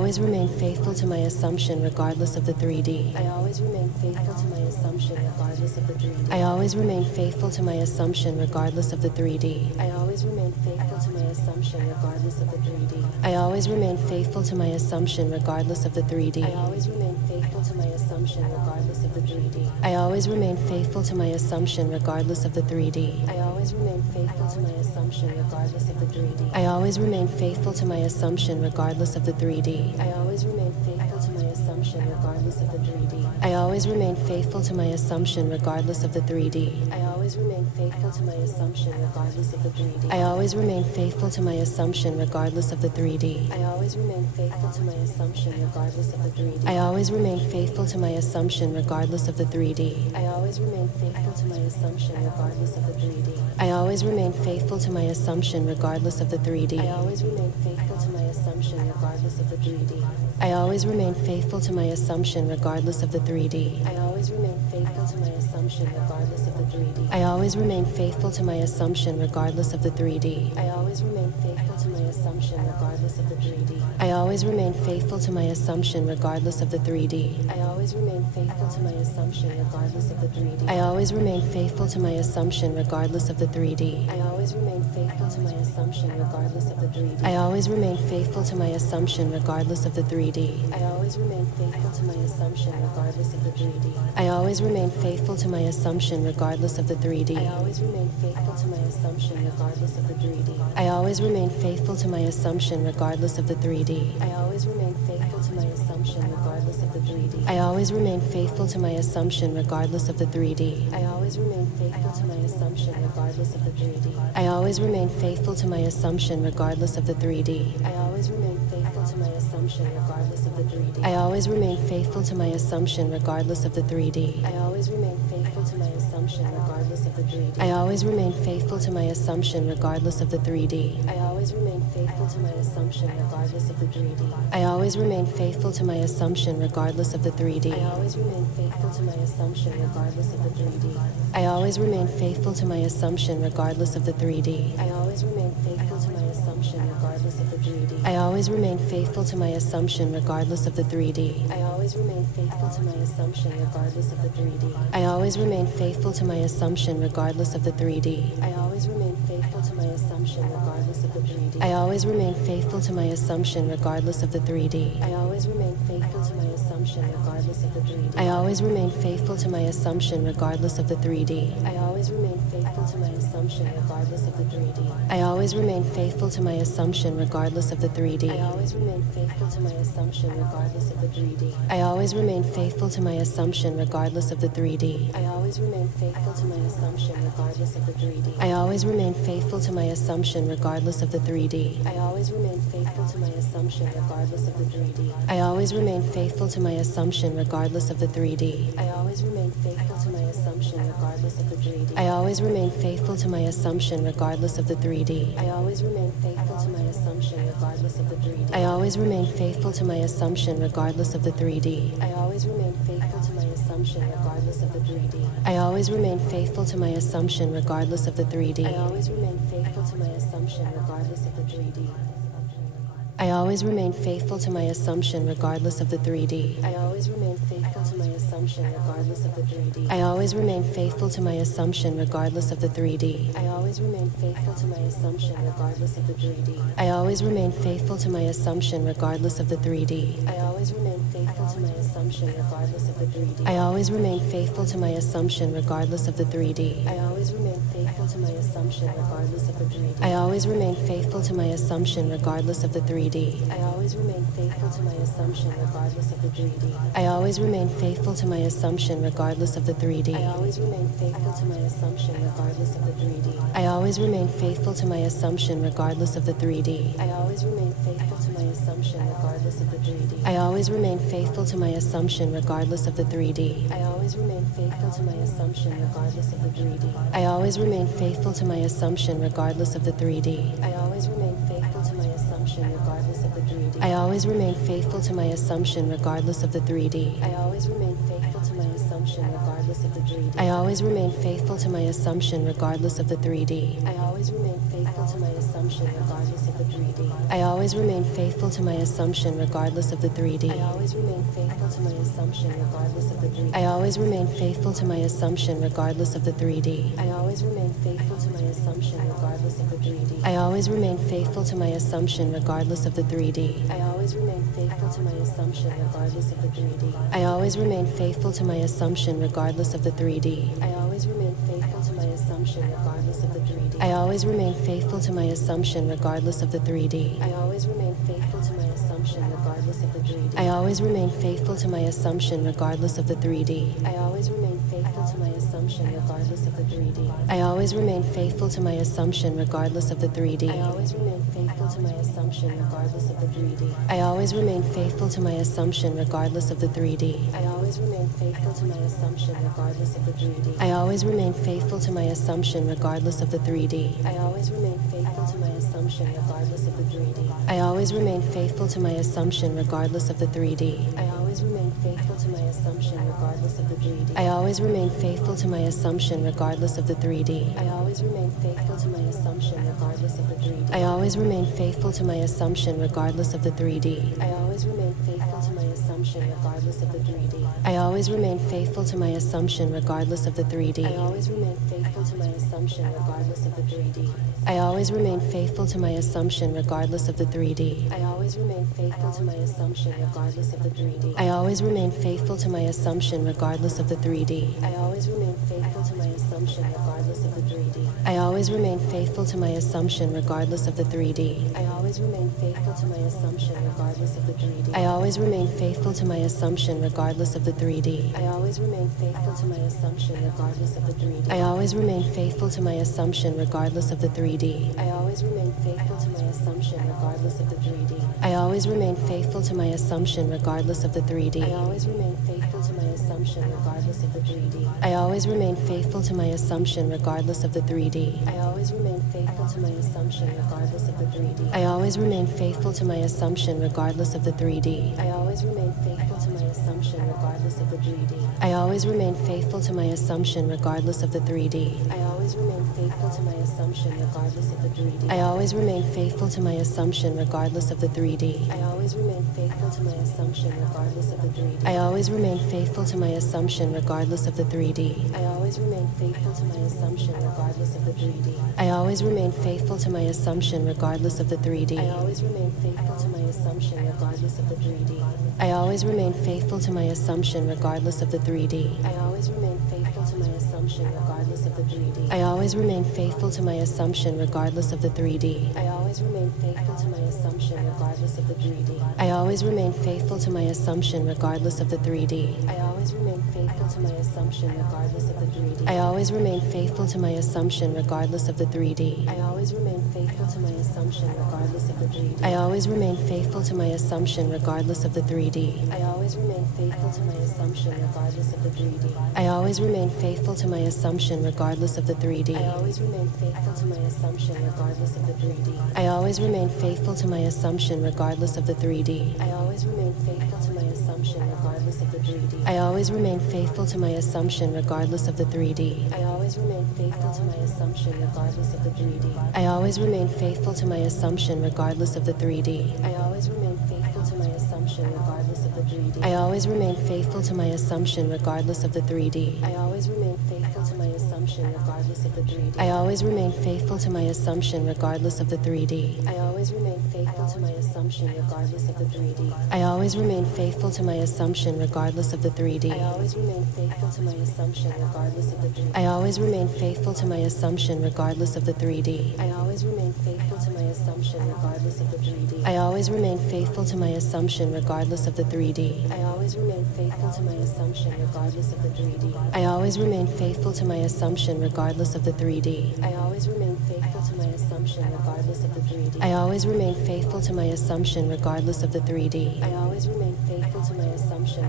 always remain faithful to my assumption regardless of the 3D. I always remain faithful to my assumption regardless of the 3D. I always remain faithful to my assumption regardless of the 3D. I always remain faithful to my assumption regardless of the 3D. I always remain faithful to my assumption regardless of the 3D. I always remain faithful to my assumption regardless of the 3D. I always remain faithful to my assumption regardless of the 3D. I always remain faithful to my assumption regardless of the 3D. I always remain faithful to my assumption regardless of the 3D. I always remain faithful to my assumption regardless of the 3D. I always remain faithful to my assumption regardless of the 3D. I always remain faithful to my assumption regardless of the 3D. I always remain faithful to my assumption regardless of the 3D. I always remain faithful to my assumption regardless of the 3D. I always remain faithful to my assumption regardless of the 3D. I always remain faithful to my assumption regardless of the 3D. I always remain faithful to my assumption regardless of the 3D. I always remain faithful to my assumption regardless of the 3D. I always remain faithful to my assumption regardless of the 3D. I always remain faithful to my assumption regardless of the 3D. I always remain faithful to my assumption regardless of the 3D. I always remain faithful to my assumption regardless of the 3D. I always remain faithful to my assumption regardless of the 3D. I always remain faithful to my assumption regardless of the 3D. I always remain faithful to my assumption regardless of the 3D. I always remain faithful to my assumption regardless of the 3D. I always remain faithful to my assumption regardless of the 3D. I always remain faithful to my assumption regardless of the 3D. I always remain faithful to my assumption regardless of the 3D. I always remain faithful to my assumption regardless of the 3D. I always remain faithful to my assumption regardless of the 3D. I always remain faithful to my assumption regardless of the 3D. I always remain faithful to my assumption regardless of the 3D. I always remain faithful to my assumption regardless of the 3D. I always remain faithful to my assumption regardless of the 3D. I always remain faithful to my assumption regardless of the 3D. I always remain faithful to my assumption regardless of the 3D. I always remain faithful to my assumption regardless of the 3D. I always remain faithful to my assumption regardless of the 3D. I always remain faithful to my assumption regardless of the 3D. I always remain faithful to my assumption regardless of the 3D. I always remain faithful to my assumption regardless of the 3D. I always remain faithful to my assumption regardless of the 3D. I always remain faithful to my assumption regardless of the 3D. I always remain faithful to my assumption regardless of the 3D. I always remain faithful to my assumption regardless of the 3D. I always remain faithful to my assumption regardless of the 3D. I always remain faithful to my assumption regardless of the 3D. I always remain faithful to my assumption regardless of the 3D. I always remain faithful to my assumption regardless of the 3D. I always remain faithful to my assumption regardless of the 3D. I always remain faithful to my assumption regardless of the 3D. I always remain faithful to my assumption regardless of the 3D. I always remain faithful to my assumption regardless of the 3D. I always remain faithful to my assumption regardless of the 3D. I always remain faithful to my assumption regardless of the 3D. I always remain faithful to my assumption regardless of the 3D. I always remain faithful to my assumption regardless of the 3D. I always remain faithful to my assumption regardless of the 3D. I always remain faithful to my assumption regardless of the 3D. I always remain faithful to my assumption regardless of the 3D. I always remain faithful to my assumption regardless of the 3D. I always remain faithful to my assumption regardless of the 3D. I always remain faithful to my assumption regardless of the 3D. I always remain faithful to my assumption regardless of the 3D. I always remain faithful to my assumption regardless of the 3D. I always remain faithful to my assumption regardless of the 3D. I always remain faithful to my assumption regardless of the 3D. I always remain faithful to my assumption regardless of the 3D. I always remain faithful to my assumption regardless of the 3D. I always remain faithful to my assumption regardless of the 3D. I always remain faithful to my assumption regardless of the 3D. I always remain faithful to my assumption regardless of the 3D. I always remain faithful to my assumption regardless of the 3D. I always remain faithful to my assumption regardless of the 3D. I always remain faithful to my assumption regardless of the 3D. I always remain faithful to my assumption regardless of the 3D. I always remain faithful to my assumption regardless of the 3D. I always remain faithful to my assumption regardless of the 3D. I always remain faithful to my assumption regardless of the 3D. I always remain faithful to my assumption regardless of the 3D. I always remain faithful to my assumption regardless of the 3D. I always remain faithful to my assumption regardless of the 3D. I always remain faithful to my assumption assumption regardless of the 3D. I always remain faithful to my assumption regardless of the 3D. I always remain faithful to my assumption regardless of the 3D. I always remain faithful to my assumption regardless of the 3D. I always remain faithful to my assumption regardless of the 3D. I always remain faithful to my assumption regardless of the 3D. I always remain faithful to my assumption regardless of the 3D. I always remain faithful to my assumption regardless of the 3D. I always remain faithful to my assumption regardless of the 3D. I always remain faithful to my assumption regardless of the 3D. I always remain faithful to my assumption regardless of the 3D. I always remain faithful to my assumption regardless of the 3D. I always remain faithful to my assumption regardless of the 3D. I always remain faithful to my assumption regardless of the 3D. I always remain faithful to my assumption regardless of the 3D. I always remain faithful to my assumption regardless of the 3D. I always remain faithful to my assumption regardless of the 3D. I always remain faithful to my assumption regardless of the 3D. I always remain faithful to my assumption regardless of the 3D. I always remain faithful to my assumption regardless of the 3D. I always remain faithful to my assumption regardless of the 3D. I always remain faithful to my assumption regardless of the 3D. I always remain faithful to my assumption regardless of the 3D. I always remain faithful to my assumption regardless of the 3D. I always remain faithful to my assumption regardless of the 3D. I always remain faithful to my assumption regardless of the 3D. I always remain faithful to my assumption regardless of the 3D. I always remain faithful to my assumption regardless of the 3D. I always remain faithful to my assumption regardless of the 3D. I always remain faithful to my assumption regardless of the 3D. I always remain faithful to my assumption regardless of the 3D. I always remain faithful to my assumption regardless of the 3D. I always remain faithful to my assumption regardless of the 3D. I always remain faithful to my assumption regardless of the 3D. I always remain faithful to my assumption regardless of the 3D. I always remain faithful to my assumption regardless of the 3D. I always remain faithful to my assumption regardless of the 3D. I always remain faithful to my assumption regardless of the 3D. I always remain faithful to my assumption regardless of the 3D. I always remain faithful to my assumption regardless of the 3D. I always remain faithful to my assumption regardless of the 3D. I always remain faithful to my assumption regardless of the 3D. I always remain faithful to my assumption regardless of the 3D. I always remain faithful to my assumption regardless of the 3D. I always remain faithful to my assumption regardless of the 3D. I always remain faithful to my assumption regardless of the 3D. I always remain faithful to my assumption regardless of the 3D. I always remain faithful to my assumption regardless of the 3D. I always remain faithful to my assumption regardless of the 3D. I always remain faithful to my assumption regardless of the 3D. I always remain faithful to my assumption regardless of the 3D. I always remain faithful to my assumption regardless of the 3D. I always remain faithful to my assumption regardless of the 3D. I always remain faithful to my assumption regardless of the 3D. I always remain faithful to my assumption regardless of the 3D. I always remain faithful to my assumption regardless of the 3D. I always remain faithful to my assumption regardless of the 3D. I always remain faithful to my assumption regardless of the 3D. I always remain faithful to my assumption regardless of the 3D. I always remain faithful to my assumption regardless of the 3D. I always remain faithful to my assumption regardless of the 3D. I always remain faithful to my assumption regardless of the 3D. I always remain faithful to my assumption regardless of the 3D. I always remain faithful to my assumption regardless of the 3D. I always remain faithful to my assumption regardless of the 3D. I always remain faithful to my assumption regardless of the 3D. I always remain faithful to my assumption regardless of the 3D. I always remain faithful to my assumption regardless of the 3D. I always remain faithful to my assumption regardless of the 3D. I always remain faithful to my assumption regardless of the 3D. I always remain faithful to my assumption regardless of the 3D. I always remain faithful to my assumption regardless of the 3D. I always remain faithful to my assumption regardless of the 3D. I always remain faithful to my assumption regardless of the 3D. I always remain faithful to my assumption regardless of the 3D. I always remain faithful to my assumption regardless of the 3D. I always remain faithful to my assumption regardless of the 3D. I always remain faithful to my assumption regardless of the 3D. I always remain faithful to my assumption regardless of the 3D. I always remain faithful to my assumption regardless of the 3D. I always remain faithful to my assumption regardless of the 3D. I always remain faithful to my assumption regardless of the 3D. I always remain faithful to my assumption regardless of the 3D. I always remain faithful to my assumption regardless of the 3D. I always remain faithful to my assumption regardless of the 3D. I always remain faithful to my assumption regardless of the 3D. I always remain faithful to my assumption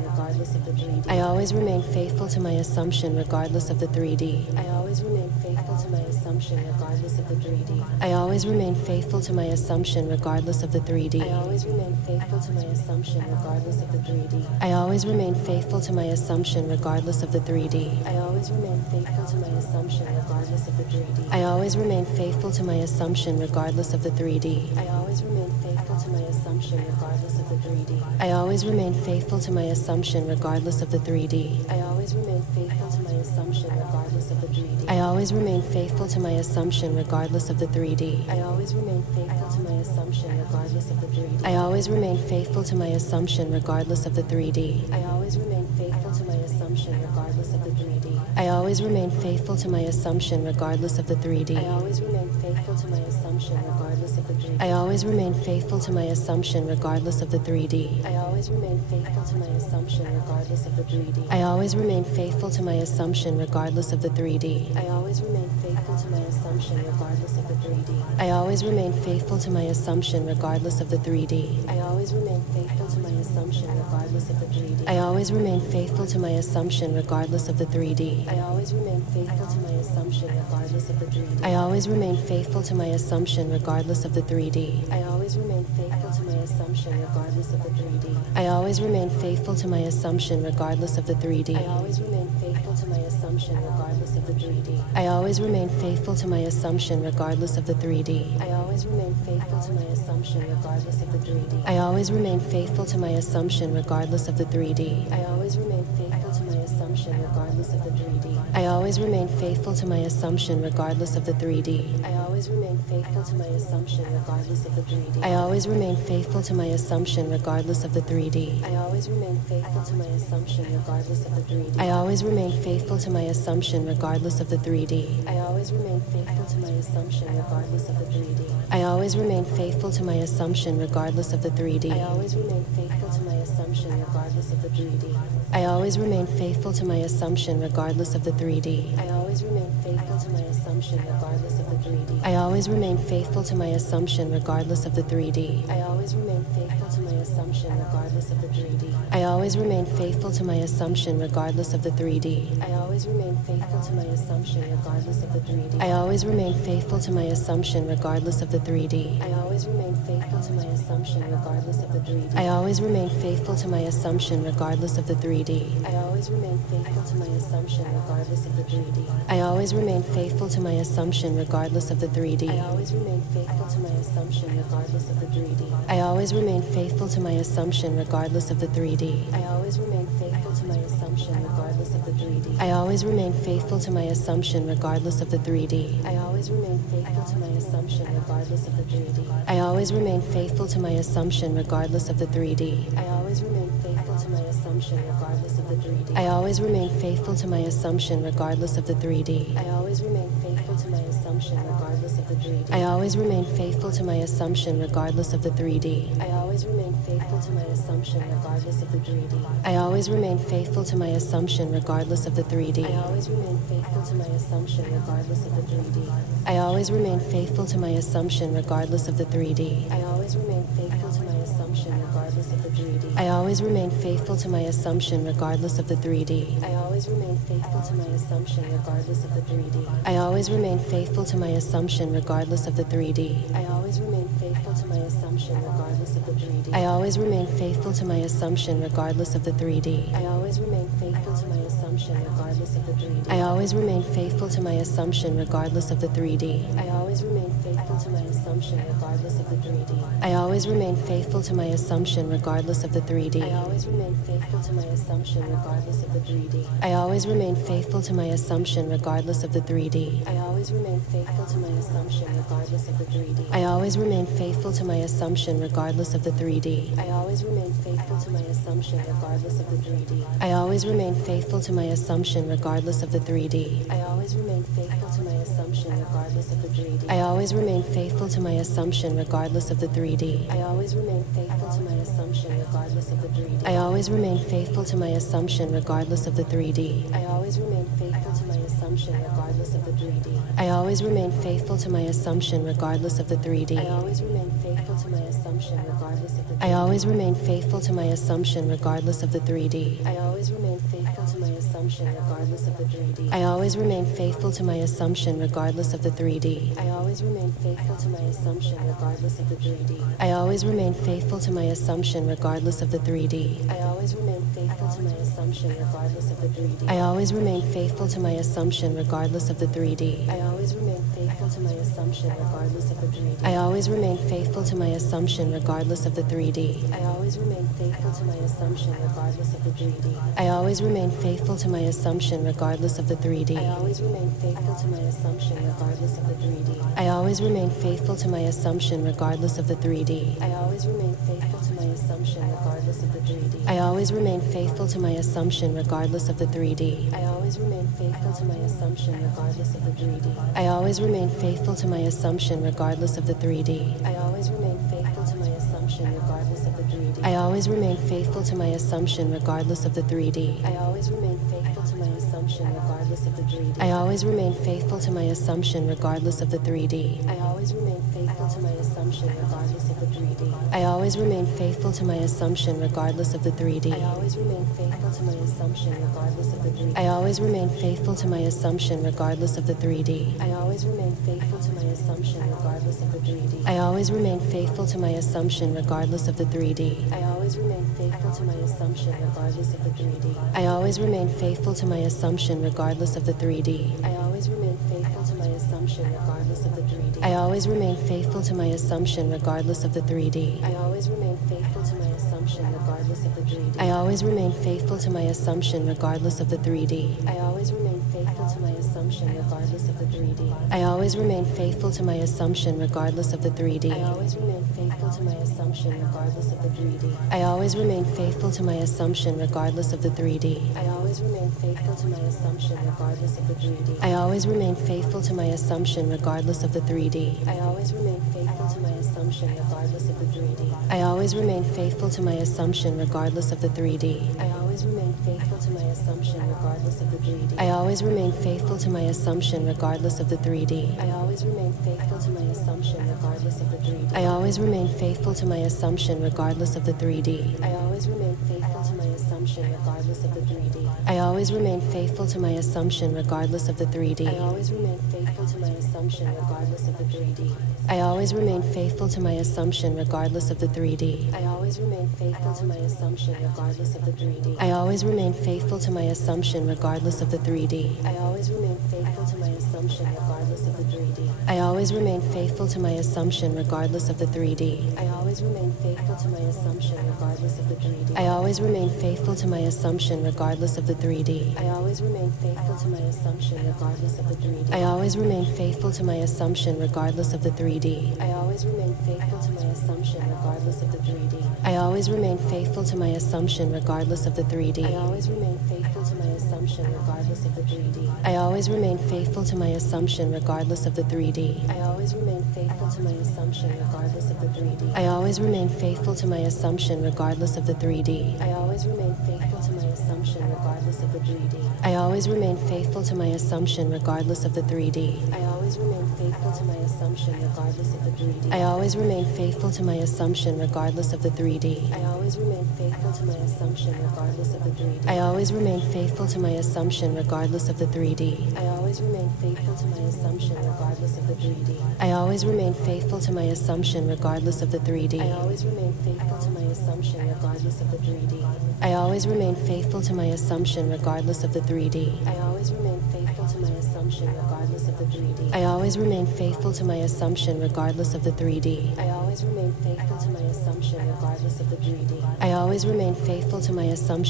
regardless of the 3D. I always remain faithful to my assumption regardless of the 3D. I always remain faithful to my assumption regardless of the 3D. I always remain faithful to my assumption regardless of the 3D. I always remain faithful to my assumption regardless of the 3D. I always remain faithful to my assumption regardless of the 3D. I always remain faithful to my assumption regardless of the 3D. I always remain faithful to my assumption regardless of the 3D. I always remain faithful to my assumption regardless of the 3D. I always remain faithful to my assumption regardless of the 3D. I always remain faithful to my assumption regardless of the 3D. I always remain faithful to my assumption regardless of the 3D. I always remain faithful to my assumption regardless of the 3D. I always remain faithful to my assumption regardless of the 3D. I always remain faithful to my assumption regardless of the 3D. I always remain faithful to my assumption regardless of the 3D. I always remain faithful to my assumption regardless of the 3D. I always remain faithful to my assumption regardless of the 3D. I always remain faithful to my assumption regardless of the 3D. I always remain faithful to my assumption regardless of the 3D. I always remain faithful to my assumption regardless of the 3D. I always remain faithful to my assumption regardless of the 3D. I always remain faithful to my assumption regardless of the 3D. I always remain faithful to my assumption regardless of the 3D. I always remain faithful to my assumption regardless of the 3D. I always remain faithful to my assumption regardless of the 3D. I always remain faithful to my assumption regardless of the 3D. I always remain faithful to my assumption regardless of the 3D. I always remain faithful to my assumption regardless of the 3D. I always remain faithful to my assumption regardless of the 3D. I always remain faithful to my assumption regardless of the 3D. I always remain faithful to my assumption regardless of the 3D. I always remain faithful to my assumption regardless of the 3D. I always remain faithful to my assumption regardless of the 3D. I always remain faithful to my assumption regardless of the 3D. I always remain faithful to my assumption regardless of the 3D. I always remain faithful to my assumption regardless of the 3D. I always remain faithful to my assumption regardless of the 3D. I always remain faithful to my assumption regardless of the 3D. I always remain faithful to my assumption regardless of the 3D. I always remain faithful to my assumption regardless of the 3D. I always remain faithful to my assumption regardless of the 3D. I always remain faithful to my assumption regardless of the 3D. I always remain faithful to my assumption regardless of the 3D. I always remain faithful to my assumption regardless of the 3D. I always remain faithful to my assumption regardless of the 3D. I always remain faithful to my assumption regardless of the 3D. I always remain faithful to my assumption regardless of the 3D. I always remain faithful to my assumption regardless of the 3D. I always remain faithful to my assumption regardless of the 3D. I always remain faithful to my assumption regardless of the 3D. I always remain faithful to my assumption regardless of the 3D. I always remain faithful to my assumption regardless of the 3D. I always remain faithful to my assumption regardless of the 3D. I always remain faithful to my assumption regardless of the 3D. I always remain faithful to my assumption regardless of the 3D. I always remain faithful to my assumption regardless of the 3D. I always remain faithful to my assumption regardless of the 3D. I always remain faithful to my assumption regardless of the 3D. I always remain faithful to my assumption regardless of the 3D. I always remain faithful to my assumption regardless of the 3D. I always remain faithful to my assumption regardless of the 3D. I always remain faithful to my assumption regardless of the 3D. I always remain faithful to my assumption regardless of the 3D. I always remain faithful to my assumption regardless of the 3D. I always remain faithful to my assumption regardless of the 3D. I always remain faithful to my assumption regardless of the 3D. I always remain faithful to my assumption regardless of the 3D. I always remain faithful to my assumption regardless of the 3D. I always remain faithful to my assumption regardless of the 3D. I always remain faithful to my assumption regardless of the 3D. I always remain faithful to my assumption regardless of the 3D. I always remain faithful to my assumption regardless of the 3D. I always remain faithful to my assumption regardless of the 3D. I always remain faithful to my assumption regardless of the 3D. I always remain faithful to my assumption regardless of the 3D. I always remain faithful to my assumption regardless of the 3D. I always remain faithful to my assumption regardless of the 3D. I always remain faithful to my assumption regardless of the 3D. I always remain faithful to my assumption regardless of the 3D. I always remain faithful to my assumption regardless of the 3D. I always remain faithful to my assumption regardless of the 3D. I always remain faithful to my assumption regardless of the 3D. I always remain faithful to my assumption regardless of the 3D. I always remain faithful to my assumption regardless regardless of the 3D. I always remain faithful to my assumption regardless of the 3D. I always remain faithful to my assumption regardless of the 3D. I always remain faithful to my assumption regardless of the 3D. I always remain faithful to my assumption regardless of the 3D. I always remain faithful to my assumption regardless of the 3D. I always remain faithful to my assumption regardless of the 3D. I always remain faithful to my assumption regardless of the 3D. I always remain faithful to my assumption regardless of the 3D. I always remain faithful to my assumption regardless of the 3D. I always remain faithful to my assumption regardless of the 3D. I always remain faithful to my assumption regardless of the 3D. I always remain faithful to my assumption regardless of the 3D. I always remain faithful to my assumption regardless of the 3D. I always remain faithful to my assumption regardless of the 3D. I always remain faithful to my assumption regardless of the 3D. I always remain faithful to my assumption regardless of the 3D. I always remain faithful to my assumption regardless of the 3D. I always remain faithful to my assumption regardless of the 3D. I always remain faithful to my assumption regardless of the 3D. I always remain faithful to my assumption regardless of the 3D. I always remain faithful to my assumption regardless of the 3D. I always remain faithful to my assumption regardless of the 3D. I always remain faithful to my assumption regardless of the 3D. I always remain faithful to my assumption regardless of the 3D. I always remain faithful to my assumption regardless of the 3D. I always remain faithful to my assumption regardless of the 3D. I always remain faithful to my assumption regardless of the 3D. I always remain faithful to my assumption regardless of the 3D. I always remain faithful to my assumption regardless of the 3D. I always remain faithful to my assumption regardless of the 3D. I always remain faithful to my assumption regardless of the 3D. I always remain faithful to my assumption regardless of the 3D. I always remain faithful to my assumption regardless of the 3D. I always remain faithful to my assumption regardless of the 3D. I always remain faithful to my assumption regardless of the 3D. I always remain faithful to my assumption regardless of the 3D. I always remain faithful to my assumption regardless of the 3D. I always remain faithful to my assumption regardless of the 3D. I always remain faithful to my assumption regardless of the 3D. I always remain faithful to my assumption regardless of the 3D. I always remain faithful to my assumption regardless of the 3D. I always remain faithful to my assumption regardless of the 3D. I always remain faithful to my assumption regardless of the 3D. I always remain faithful to my assumption regardless of the 3D. I always remain faithful to my assumption regardless of the 3D. I always remain faithful to my assumption regardless of the 3D. I always remain faithful to my assumption regardless of the 3D. I always remain faithful to my assumption regardless of the 3D. I always remain faithful to my assumption regardless of the 3D. I always remain faithful to my assumption regardless of the 3D. I always remain faithful to my assumption regardless of the 3D. I always remain faithful to my assumption regardless of the 3D. I always remain faithful to my assumption regardless of the 3D. I always remain faithful to my assumption regardless of the 3D. I always remain faithful to my assumption regardless of the 3D. I always remain faithful to my assumption regardless of the 3D. I always remain faithful to my assumption regardless of the 3D. I always remain faithful to my assumption regardless of the 3D. I always remain faithful to my assumption regardless of the 3D. I always remain faithful to my assumption regardless of the 3D. I always remain faithful to my assumption regardless of the 3D. I always remain faithful to my assumption regardless of the 3D. I always remain faithful to my assumption regardless of the 3D. I always remain faithful to my assumption regardless of the 3D. I always remain faithful to my assumption regardless of the 3D. I always remain faithful to my assumption regardless of the 3D. I always remain faithful to my assumption regardless of the 3D. I always remain faithful to my assumption regardless of the 3D. I always remain faithful to my assumption regardless of the 3D. I always remain faithful to my assumption regardless of the 3D. I always remain faithful to my assumption regardless of the 3D. I always remain faithful to my assumption regardless of the 3D. I always remain faithful to my assumption regardless of the 3D. I always remain faithful to my assumption regardless of the 3D. I always remain faithful to my assumption regardless of the 3D. I always remain faithful to my assumption regardless of the 3D. I always remain faithful to my assumption regardless of the 3D. I always remain faithful to my assumption regardless of the 3D. I always remain faithful to my assumption regardless of the 3D. I always remain faithful to my assumption regardless of the 3D. I always remain faithful to my assumption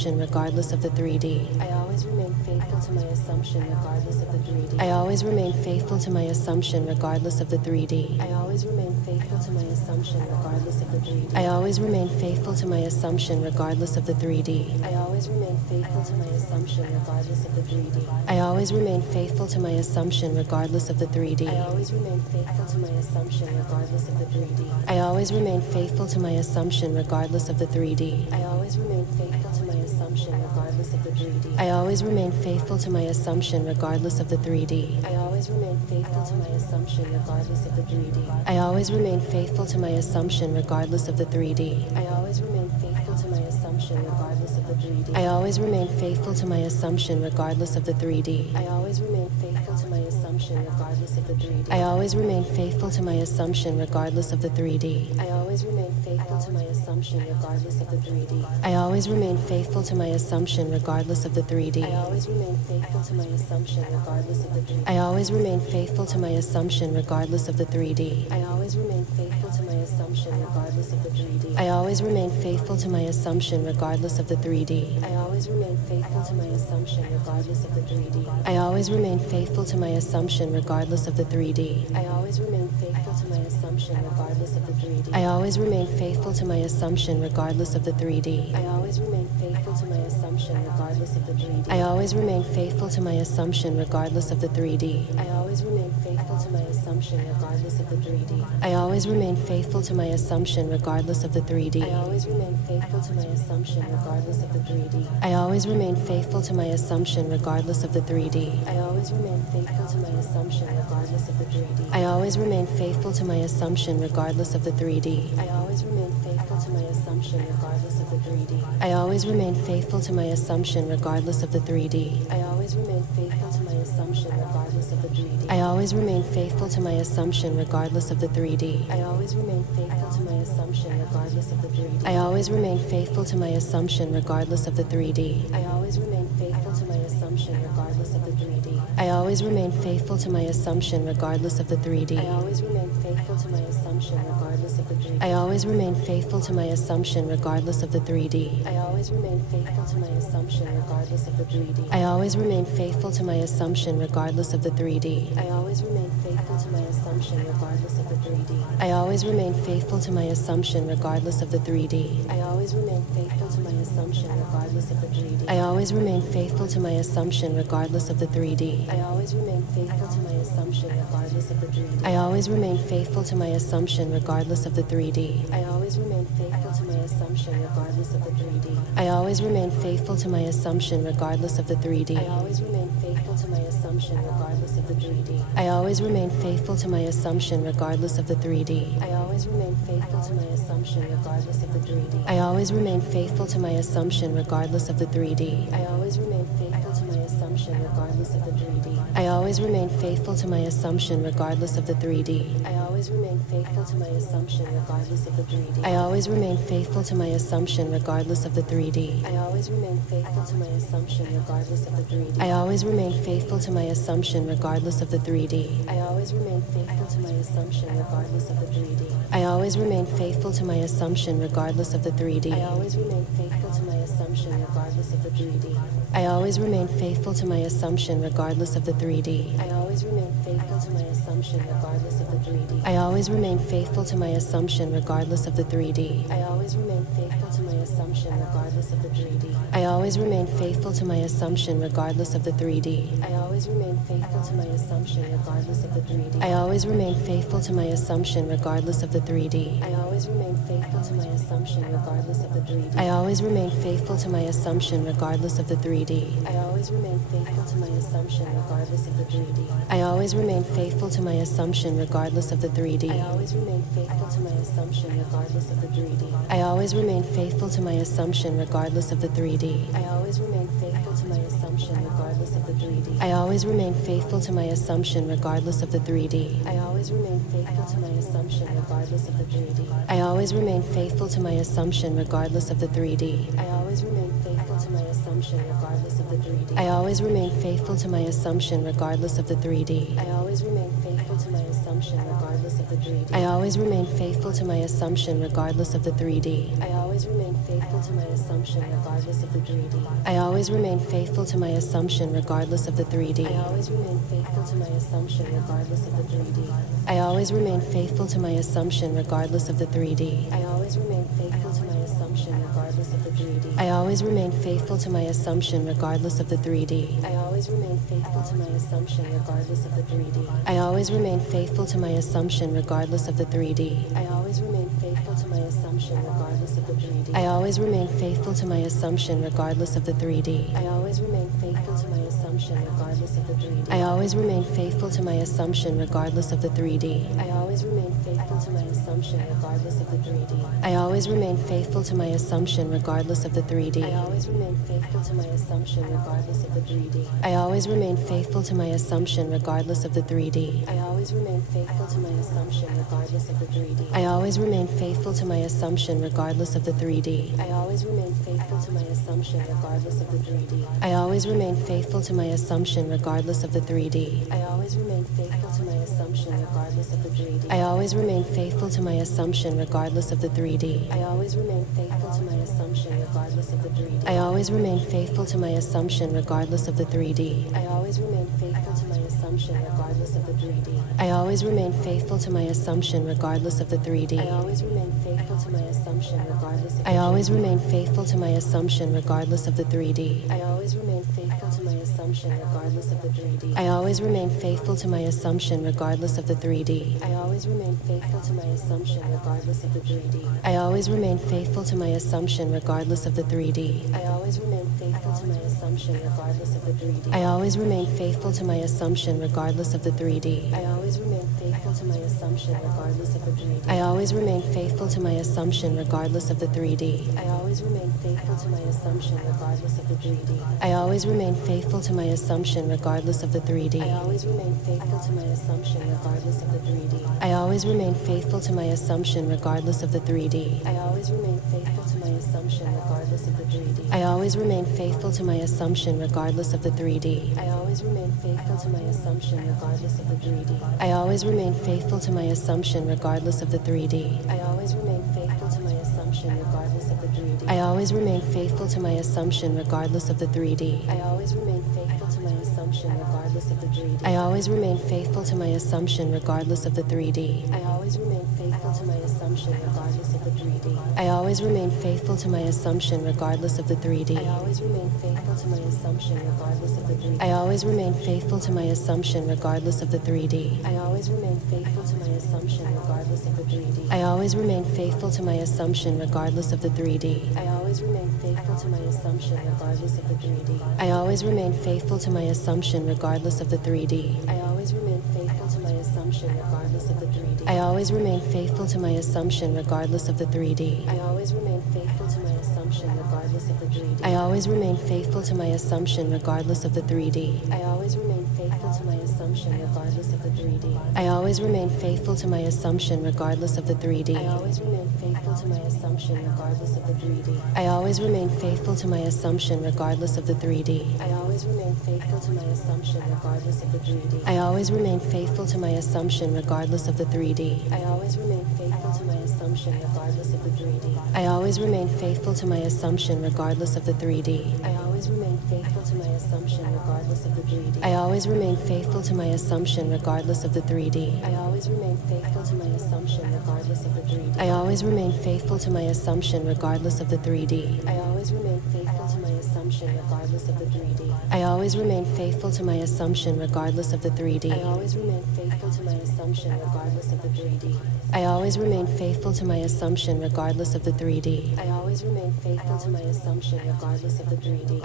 assumption regardless of the 3D. I always remain faithful to my assumption regardless of the 3D. I always remain faithful to my assumption regardless of the 3D. I always remain faithful to my assumption regardless of the 3D. I always remain faithful to my assumption regardless of the 3D. I always remain faithful to my assumption regardless of the 3D. I always remain faithful to my assumption regardless of the 3D. I always remain faithful to my assumption regardless of the 3D. I always remain faithful to my assumption regardless of the 3D. I always remain faithful to my assumption regardless of the 3D. I always remain faithful to my assumption regardless of the 3D. I always remain faithful to my assumption regardless of the 3D. I always remain faithful to my assumption regardless of the 3D. I always remain faithful to my assumption regardless of the 3D. I always remain faithful to my assumption regardless of the 3D. I always remain faithful to my assumption regardless of the 3D. I always remain faithful to my assumption regardless of the 3D. I always remain faithful to my assumption regardless of the 3D. I always remain faithful to my assumption regardless of the 3D. I always remain faithful to my assumption regardless of the 3D. I always remain faithful to my assumption regardless of the 3D. I always remain faithful to my assumption regardless of the 3D. I always remain faithful to my assumption regardless of the 3D. I always remain faithful to my assumption regardless of the 3D. I always remain faithful to my assumption regardless of the 3D. I always remain faithful to my assumption regardless of the 3D. I always remain faithful to my assumption regardless of the 3D. I always remain faithful to my assumption regardless of the 3D. I always remain faithful to my assumption regardless of the 3D. I always remain faithful to my assumption regardless of the 3D. I always remain faithful to my assumption regardless of the 3D. I always remain faithful to my assumption regardless of the 3D. I always remain faithful to my assumption regardless of the 3D. I always remain faithful to my assumption regardless of the 3D. I always remain faithful to my assumption regardless of the 3D. I always remain faithful to my assumption regardless of the 3D. I always remain faithful to my assumption regardless of the 3D. I always remain faithful to my assumption regardless of the 3D. I always remain faithful to my assumption regardless of the 3D. I always remain faithful to my assumption regardless of the 3D. I always remain faithful to my assumption regardless of the 3D. I always remain faithful to my assumption regardless of the 3D. I always remain faithful to my assumption regardless of the 3D. I always remain faithful to my assumption regardless of the 3D. I always remain faithful to my assumption regardless of the 3D. I always remain faithful to my assumption regardless of the 3D. I always remain faithful to my assumption regardless of the 3D. I always remain faithful to my assumption regardless of the 3D. I always remain faithful to my assumption regardless of the 3D. I always remain faithful to my assumption regardless of the 3D. I always remain faithful to my assumption regardless of the 3D. I always remain faithful to my assumption regardless of the 3D. I always remain faithful to my assumption regardless of the 3D. I always remain faithful to my assumption regardless of the 3D. I always remain faithful to my assumption regardless of the 3D. I always remain faithful to my assumption regardless of the 3D. I always remain faithful to my assumption regardless of the 3D. I always remain faithful to my assumption regardless of the 3D. I always remain faithful to my assumption regardless of the 3D. I always remain faithful to my assumption regardless of the 3D. I always remain faithful to my assumption regardless of the 3D. I always remain faithful to my assumption regardless of the 3D. I always remain faithful to my assumption regardless of the 3D. I always remain faithful to my assumption regardless of the 3D. I always remain faithful to my assumption regardless of the 3D. I always remain faithful to my assumption regardless of the 3D. I always remain faithful to my assumption regardless of the 3D. I always remain faithful to my assumption regardless of the 3D. I always remain faithful to my assumption regardless of the 3D. I always remain faithful to my assumption regardless of the 3D. I always remain faithful to my assumption regardless of the 3D. I always remain faithful to my assumption regardless of the 3D. I always remain faithful to my assumption regardless of the 3D. I always remain faithful to my assumption regardless of the 3D. I always remain faithful to my assumption regardless of the 3D. I always remain faithful to my assumption regardless of the 3D. I always remain faithful to my assumption regardless of the 3D. I always remain faithful to my assumption regardless of the 3D. I always remain faithful to my assumption regardless of the 3D. I always remain faithful to my assumption regardless of the 3D. I always remain faithful to my assumption regardless of the 3D. I always remain faithful to my assumption regardless of the 3D. I always remain faithful to my assumption regardless of the 3D. I always remain faithful to my assumption regardless of the 3D. I always remain faithful to my assumption regardless of the 3D. I always always remain faithful to my assumption regardless of the 3D. I always remain faithful to my assumption regardless of the 3D. I always remain faithful to my assumption regardless of the 3D. I always remain faithful to my assumption regardless of the 3D. I always remain faithful to my assumption regardless of the 3D. I always remain faithful to my assumption regardless of the 3D. I always remain faithful to my assumption regardless of the 3D. I always remain faithful to my assumption regardless of the 3D. I always remain faithful to my assumption regardless of the 3D. I always remain faithful to my assumption regardless of the 3D. I always remain faithful to my assumption regardless of the 3D. I always remain faithful to my assumption regardless of the 3D. I always remain faithful to my assumption regardless of the 3D. I always remain faithful to my assumption regardless of the 3D. I always remain faithful to my assumption regardless of the 3D. I always remain faithful to my assumption regardless of the 3D. I always remain faithful to my assumption regardless of the 3D. I always remain faithful to my assumption regardless of the 3D. I always remain faithful to my assumption regardless of the 3D. I always remain faithful to my assumption regardless of the 3D. I always remain faithful to my assumption regardless of the 3D. I always remain faithful to my assumption regardless of the 3D. I always remain faithful to my assumption regardless of the 3D. I always remain faithful to my assumption regardless of the 3D. I always remain faithful to my assumption regardless of the 3D. I always remain faithful to my assumption regardless of the 3D. I always remain faithful to my assumption regardless of the 3D. I always remain faithful to my assumption regardless of the 3D. I always remain faithful to my assumption regardless of the 3D. I always remain faithful to my assumption regardless of the 3D. I always remain faithful to my assumption regardless of the 3D. I always remain faithful to my assumption regardless of the 3D. I always remain faithful to my assumption regardless of the 3D. I always remain faithful to my assumption regardless of the 3D. I always remain faithful to my assumption regardless of the 3D. I always remain faithful to my assumption regardless of the 3D. I always remain faithful to my assumption regardless of the 3D. I always remain faithful to my assumption regardless of the 3D. I always remain faithful to my assumption regardless of the 3D. I always remain faithful to my assumption regardless of the 3D. I always remain faithful to my assumption regardless of the 3D. I always remain faithful to my assumption regardless of the 3D. I always remain faithful to my assumption regardless of the 3D. I always remain faithful to my assumption regardless of the 3D. I always remain faithful to my assumption regardless of the 3D. I always remain faithful to my assumption regardless of the 3D. I always remain faithful to my assumption regardless of the 3D. I always remain faithful to my assumption regardless of the 3D. I always remain faithful to my assumption regardless of the 3D. I always remain faithful to my assumption regardless of the 3D. I always remain faithful to my assumption regardless of the 3D. I always remain faithful to my assumption regardless of the 3D. I always remain faithful to my assumption regardless of the 3D. I always remain faithful to my assumption regardless of the 3D. I always remain faithful to my assumption regardless of the 3D. I always remain faithful to my assumption regardless of the 3D. I always remain faithful to my assumption regardless of the 3D. I always remain faithful to my assumption regardless of the 3D. I always remain faithful to my assumption regardless of the 3D. I always remain faithful to my assumption regardless of the 3D. I always remain faithful to my assumption regardless of the 3D. I always remain faithful to my assumption regardless of the 3D. I always remain faithful to my assumption regardless of the 3D. I always remain faithful to my assumption regardless of the 3D. I always remain faithful to my assumption regardless of the 3D. I always remain faithful to my assumption regardless of the 3D. I always remain faithful to my assumption regardless of the 3D. I always remain faithful to my assumption regardless of the 3D. I always remain faithful to my assumption regardless of the 3D. I always remain faithful to my assumption regardless of the 3D. I always remain faithful to my assumption regardless of the 3D. I always remain faithful to my assumption regardless of the 3D. I always remain faithful to my assumption regardless of the 3D. I always remain faithful to my assumption regardless of the 3D. I always remain faithful to my assumption regardless of the 3D. I always remain faithful to my assumption regardless of the 3D. I always remain faithful to my assumption regardless of the 3D. I always remain faithful to my assumption regardless of the 3D. I always remain faithful to my assumption regardless of the 3D. I always remain faithful to my assumption regardless of the 3D. I always remain faithful to my assumption regardless of the 3D. I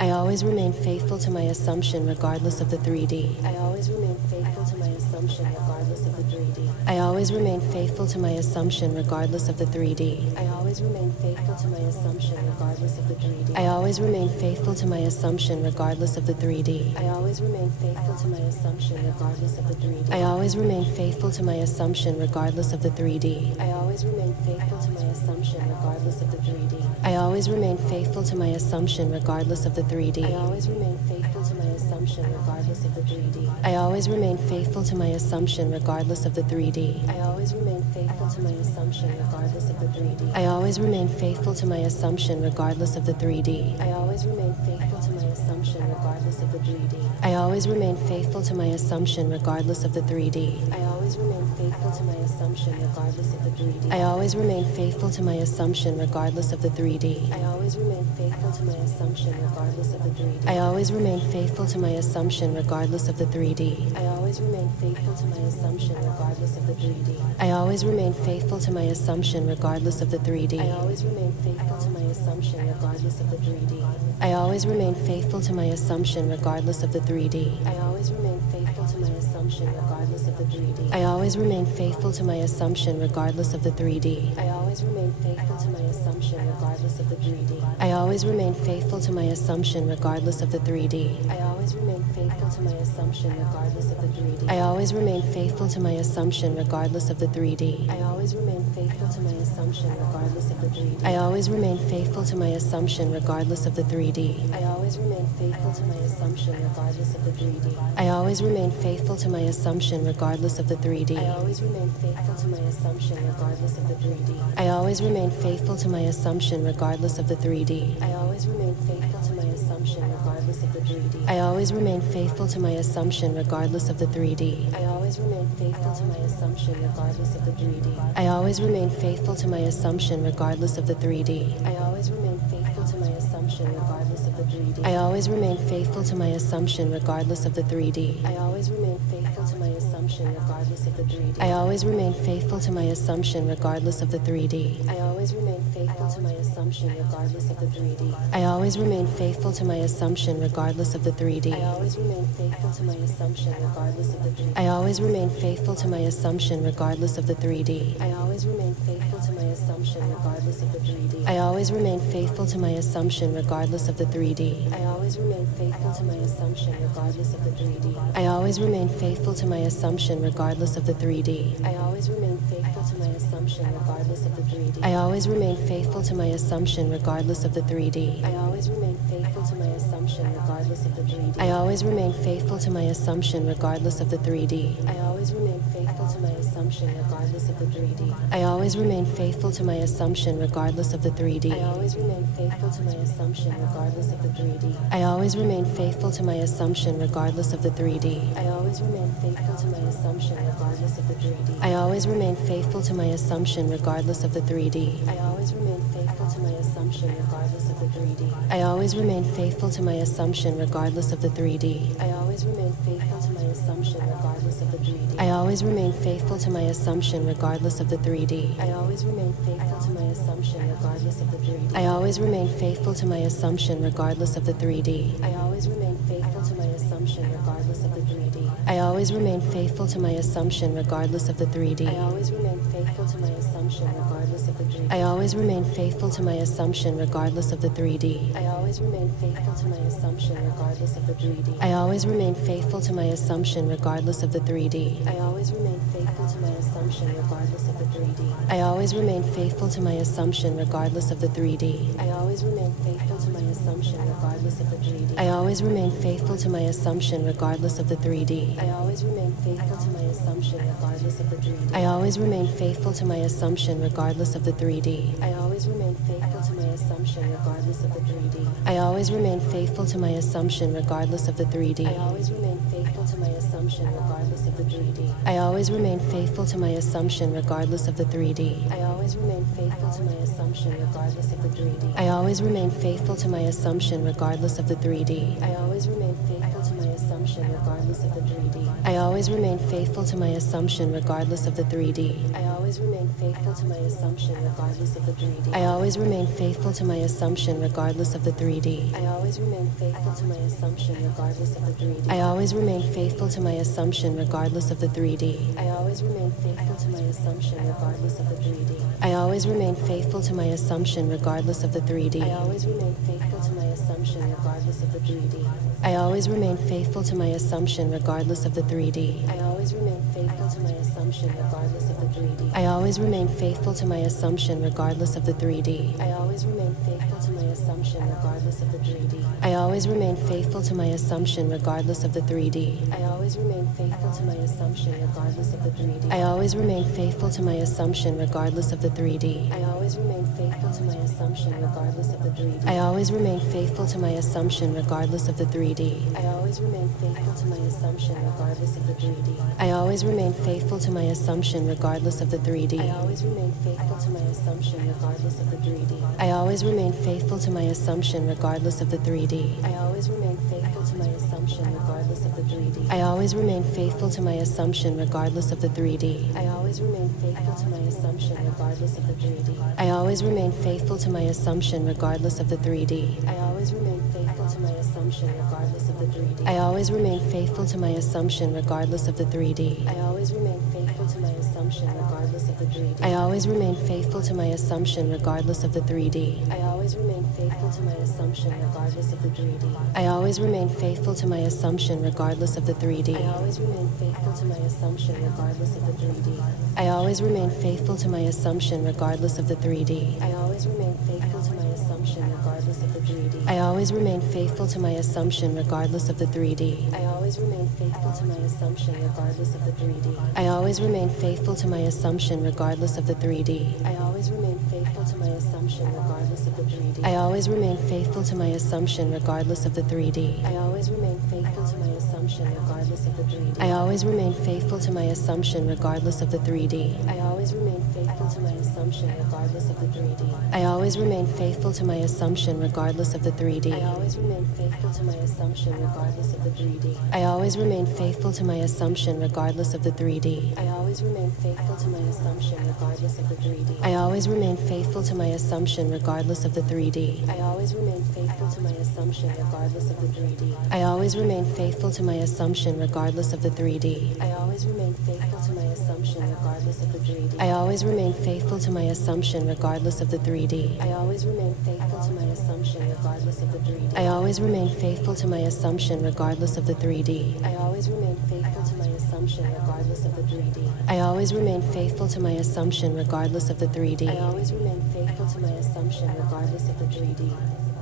I always remain faithful to my assumption regardless of the 3D. I always remain faithful to my assumption regardless of the 3D. I always remain faithful to my assumption regardless of the 3D. I always remain faithful to my assumption regardless of the 3D. I always remain faithful to my assumption regardless of the 3D. I always remain faithful to my assumption regardless of the 3D. I always remain faithful to my assumption regardless of the 3D. I always remain faithful to my assumption regardless of the 3D. I always remain faithful to my assumption regardless of the 3D. I always remain faithful to my assumption regardless of the 3D. I always remain faithful to my assumption regardless of the 3D. I always remain faithful to my assumption regardless of the 3D. I always remain faithful to my assumption regardless of the 3D. I always remain faithful to my assumption regardless of the 3D. I always remain faithful to my assumption regardless of the 3D. I always remain faithful to my assumption regardless of the 3D. I always remain faithful to my assumption regardless of the 3D. I always remain faithful to my assumption regardless of the 3D. I always remain faithful to my assumption regardless of the 3D. I always remain faithful to my assumption regardless of the 3D. I always remain faithful to my assumption regardless of the 3D. I always remain faithful to my assumption regardless of the 3D. I always remain faithful to my assumption regardless of the 3D. I always remain faithful to my assumption regardless of the 3D. I always remain faithful to my assumption regardless of the 3D. I always remain faithful to my assumption regardless of the 3D. I always remain faithful to my assumption regardless of the 3D. I always remain faithful to my assumption regardless of the 3D. I always remain faithful to my assumption regardless of the 3D. I always remain faithful to my assumption regardless of the 3D. I always remain faithful to my assumption regardless of the 3D. I always remain faithful to my assumption regardless of the 3D. I always remain faithful to my assumption regardless of the 3D. I always remain faithful to my assumption regardless of the 3D. I always remain faithful to my assumption regardless of the 3D. I always remain faithful to my assumption regardless of the 3D. I always remain faithful to my assumption regardless of the 3D. I always remain faithful to my assumption regardless of the 3D. I always remain faithful to my assumption regardless of the 3D. I always remain faithful to my assumption regardless of the 3D. I always remain faithful to my assumption regardless of the 3D. I always remain faithful to my assumption regardless of the 3D. I always remain faithful to my assumption regardless of the 3D. I always remain faithful to my assumption regardless of the 3D. I always remain faithful to my assumption regardless of the 3D. I always remain faithful to my assumption regardless of the 3D. I always remain faithful to my assumption regardless of the 3D. I always remain faithful to my assumption regardless of the 3D. I always remain faithful to my assumption regardless of the 3D. I always remain faithful to my assumption regardless of the 3D. I always remain faithful to my assumption regardless of the 3D. I always remain faithful to my assumption regardless of the 3D. I always remain faithful to my assumption regardless of the 3D. I always remain faithful to my assumption regardless of the 3D. I always remain faithful to my assumption regardless of the 3D. I always remain faithful to my assumption regardless of the 3D. I always remain faithful to my assumption regardless of the 3D. I always remain faithful to my assumption regardless of the 3D. I always remain faithful to my assumption regardless of the 3D. I always remain faithful to my assumption regardless of the 3D. I always remain faithful to my assumption regardless of the 3D. I always remain faithful to my assumption regardless of the 3D. I always remain faithful to my assumption regardless of the 3D. I always remain faithful to my assumption regardless of the 3D. I always remain faithful to my assumption regardless of the 3D. I always remain faithful to my assumption regardless of the 3D. I always remain faithful to my assumption regardless of the 3D. I always remain faithful to my assumption regardless of the 3D. I always remain faithful to my assumption regardless of the 3D. I always remain faithful to my assumption regardless of the 3D. I always remain faithful to my assumption regardless of the 3D. I always remain faithful to my assumption regardless of the 3D. I always remain faithful to my assumption regardless of the 3D. I always remain faithful to my assumption regardless of the 3D. I always remain faithful to my assumption regardless of the 3D. I always remain faithful to my assumption regardless of the 3D. I always remain faithful to my assumption regardless of the 3D. I always remain faithful to my assumption regardless of the 3D. I always remain faithful to my assumption regardless of the 3D. I always remain faithful to my assumption regardless of the 3D. I always remain faithful to my assumption regardless of the 3D. I always remain faithful to my assumption regardless of the 3D. I always remain faithful to my assumption regardless of the 3D. I always always remain faithful to my assumption regardless of the 3D. I always remain faithful to my assumption regardless of the 3D. I always remain faithful to my assumption regardless of the 3D. I always remain faithful to my assumption regardless of the 3D. I always remain faithful to my assumption regardless of the 3D. I always remain faithful to my assumption regardless of the 3D. I always remain faithful to my assumption regardless of the 3D. I always remain faithful to my assumption regardless of the 3D. I always remain faithful to my assumption regardless of the 3D. I always remain faithful to my assumption regardless of the 3D. I always remain faithful to my assumption regardless of the 3D. I always remain faithful to my assumption regardless of the 3D. I always remain faithful to my assumption regardless of the 3D. I always remain faithful to my assumption regardless of the 3D. I always remain faithful to my assumption regardless of the 3D. I always remain faithful to my assumption regardless of the 3D. I always remain faithful to my assumption regardless of the 3D. I always remain faithful to my assumption regardless of the 3D. I always remain faithful to my assumption regardless of the 3D. I always remain faithful to my assumption regardless of the 3D. I always remain faithful to my assumption regardless of the 3D. I always remain faithful to my assumption regardless of the 3D. I always remain faithful to my assumption regardless of the 3D. I always remain faithful to my assumption regardless of the 3D. I always remain faithful to my assumption regardless of the 3D. I always remain faithful to my assumption regardless of the 3D. I always remain faithful to my assumption regardless of the 3D. I always remain faithful to my assumption regardless of the 3D. I always remain faithful to my assumption regardless of the 3D. I always remain faithful to my assumption regardless of the 3D. I always remain faithful to my assumption regardless of the 3D. I always remain faithful to my assumption regardless of the 3D. I always remain faithful to my assumption regardless of the 3D. I always remain faithful to my assumption regardless of the 3D. I always remain faithful to my assumption regardless of the 3D. I always remain faithful to my assumption regardless of the 3D. I always remain faithful to my assumption regardless of the 3D. I always remain faithful to my assumption regardless of the 3D. I always remain faithful to my assumption regardless of the 3D. I always remain faithful to my assumption regardless of the 3D. I always remain faithful to my assumption regardless of the 3D. I always remain faithful to my assumption regardless of the 3D. I always remain faithful to my assumption regardless of the 3D. I always remain faithful to my assumption regardless of the 3D. I always remain faithful to my assumption regardless of the 3D. I always remain faithful to my assumption regardless of the 3D. I always remain faithful to my assumption regardless of the 3D. I always remain faithful to my assumption regardless of the 3D. I always remain faithful to my assumption regardless of the 3D. I always remain faithful to my assumption regardless of the 3D. I always remain faithful to my assumption regardless of the 3D. I always remain faithful to my assumption regardless of the 3D. I always remain faithful to my assumption regardless of the 3D. I always remain faithful to my assumption regardless of the 3D. I always remain faithful to my assumption regardless of the 3D. I always remain faithful to my assumption regardless of the 3D. I always remain faithful to my assumption regardless of the 3D. I always remain faithful to my assumption regardless of the 3D. I always remain faithful to my assumption regardless of the 3D.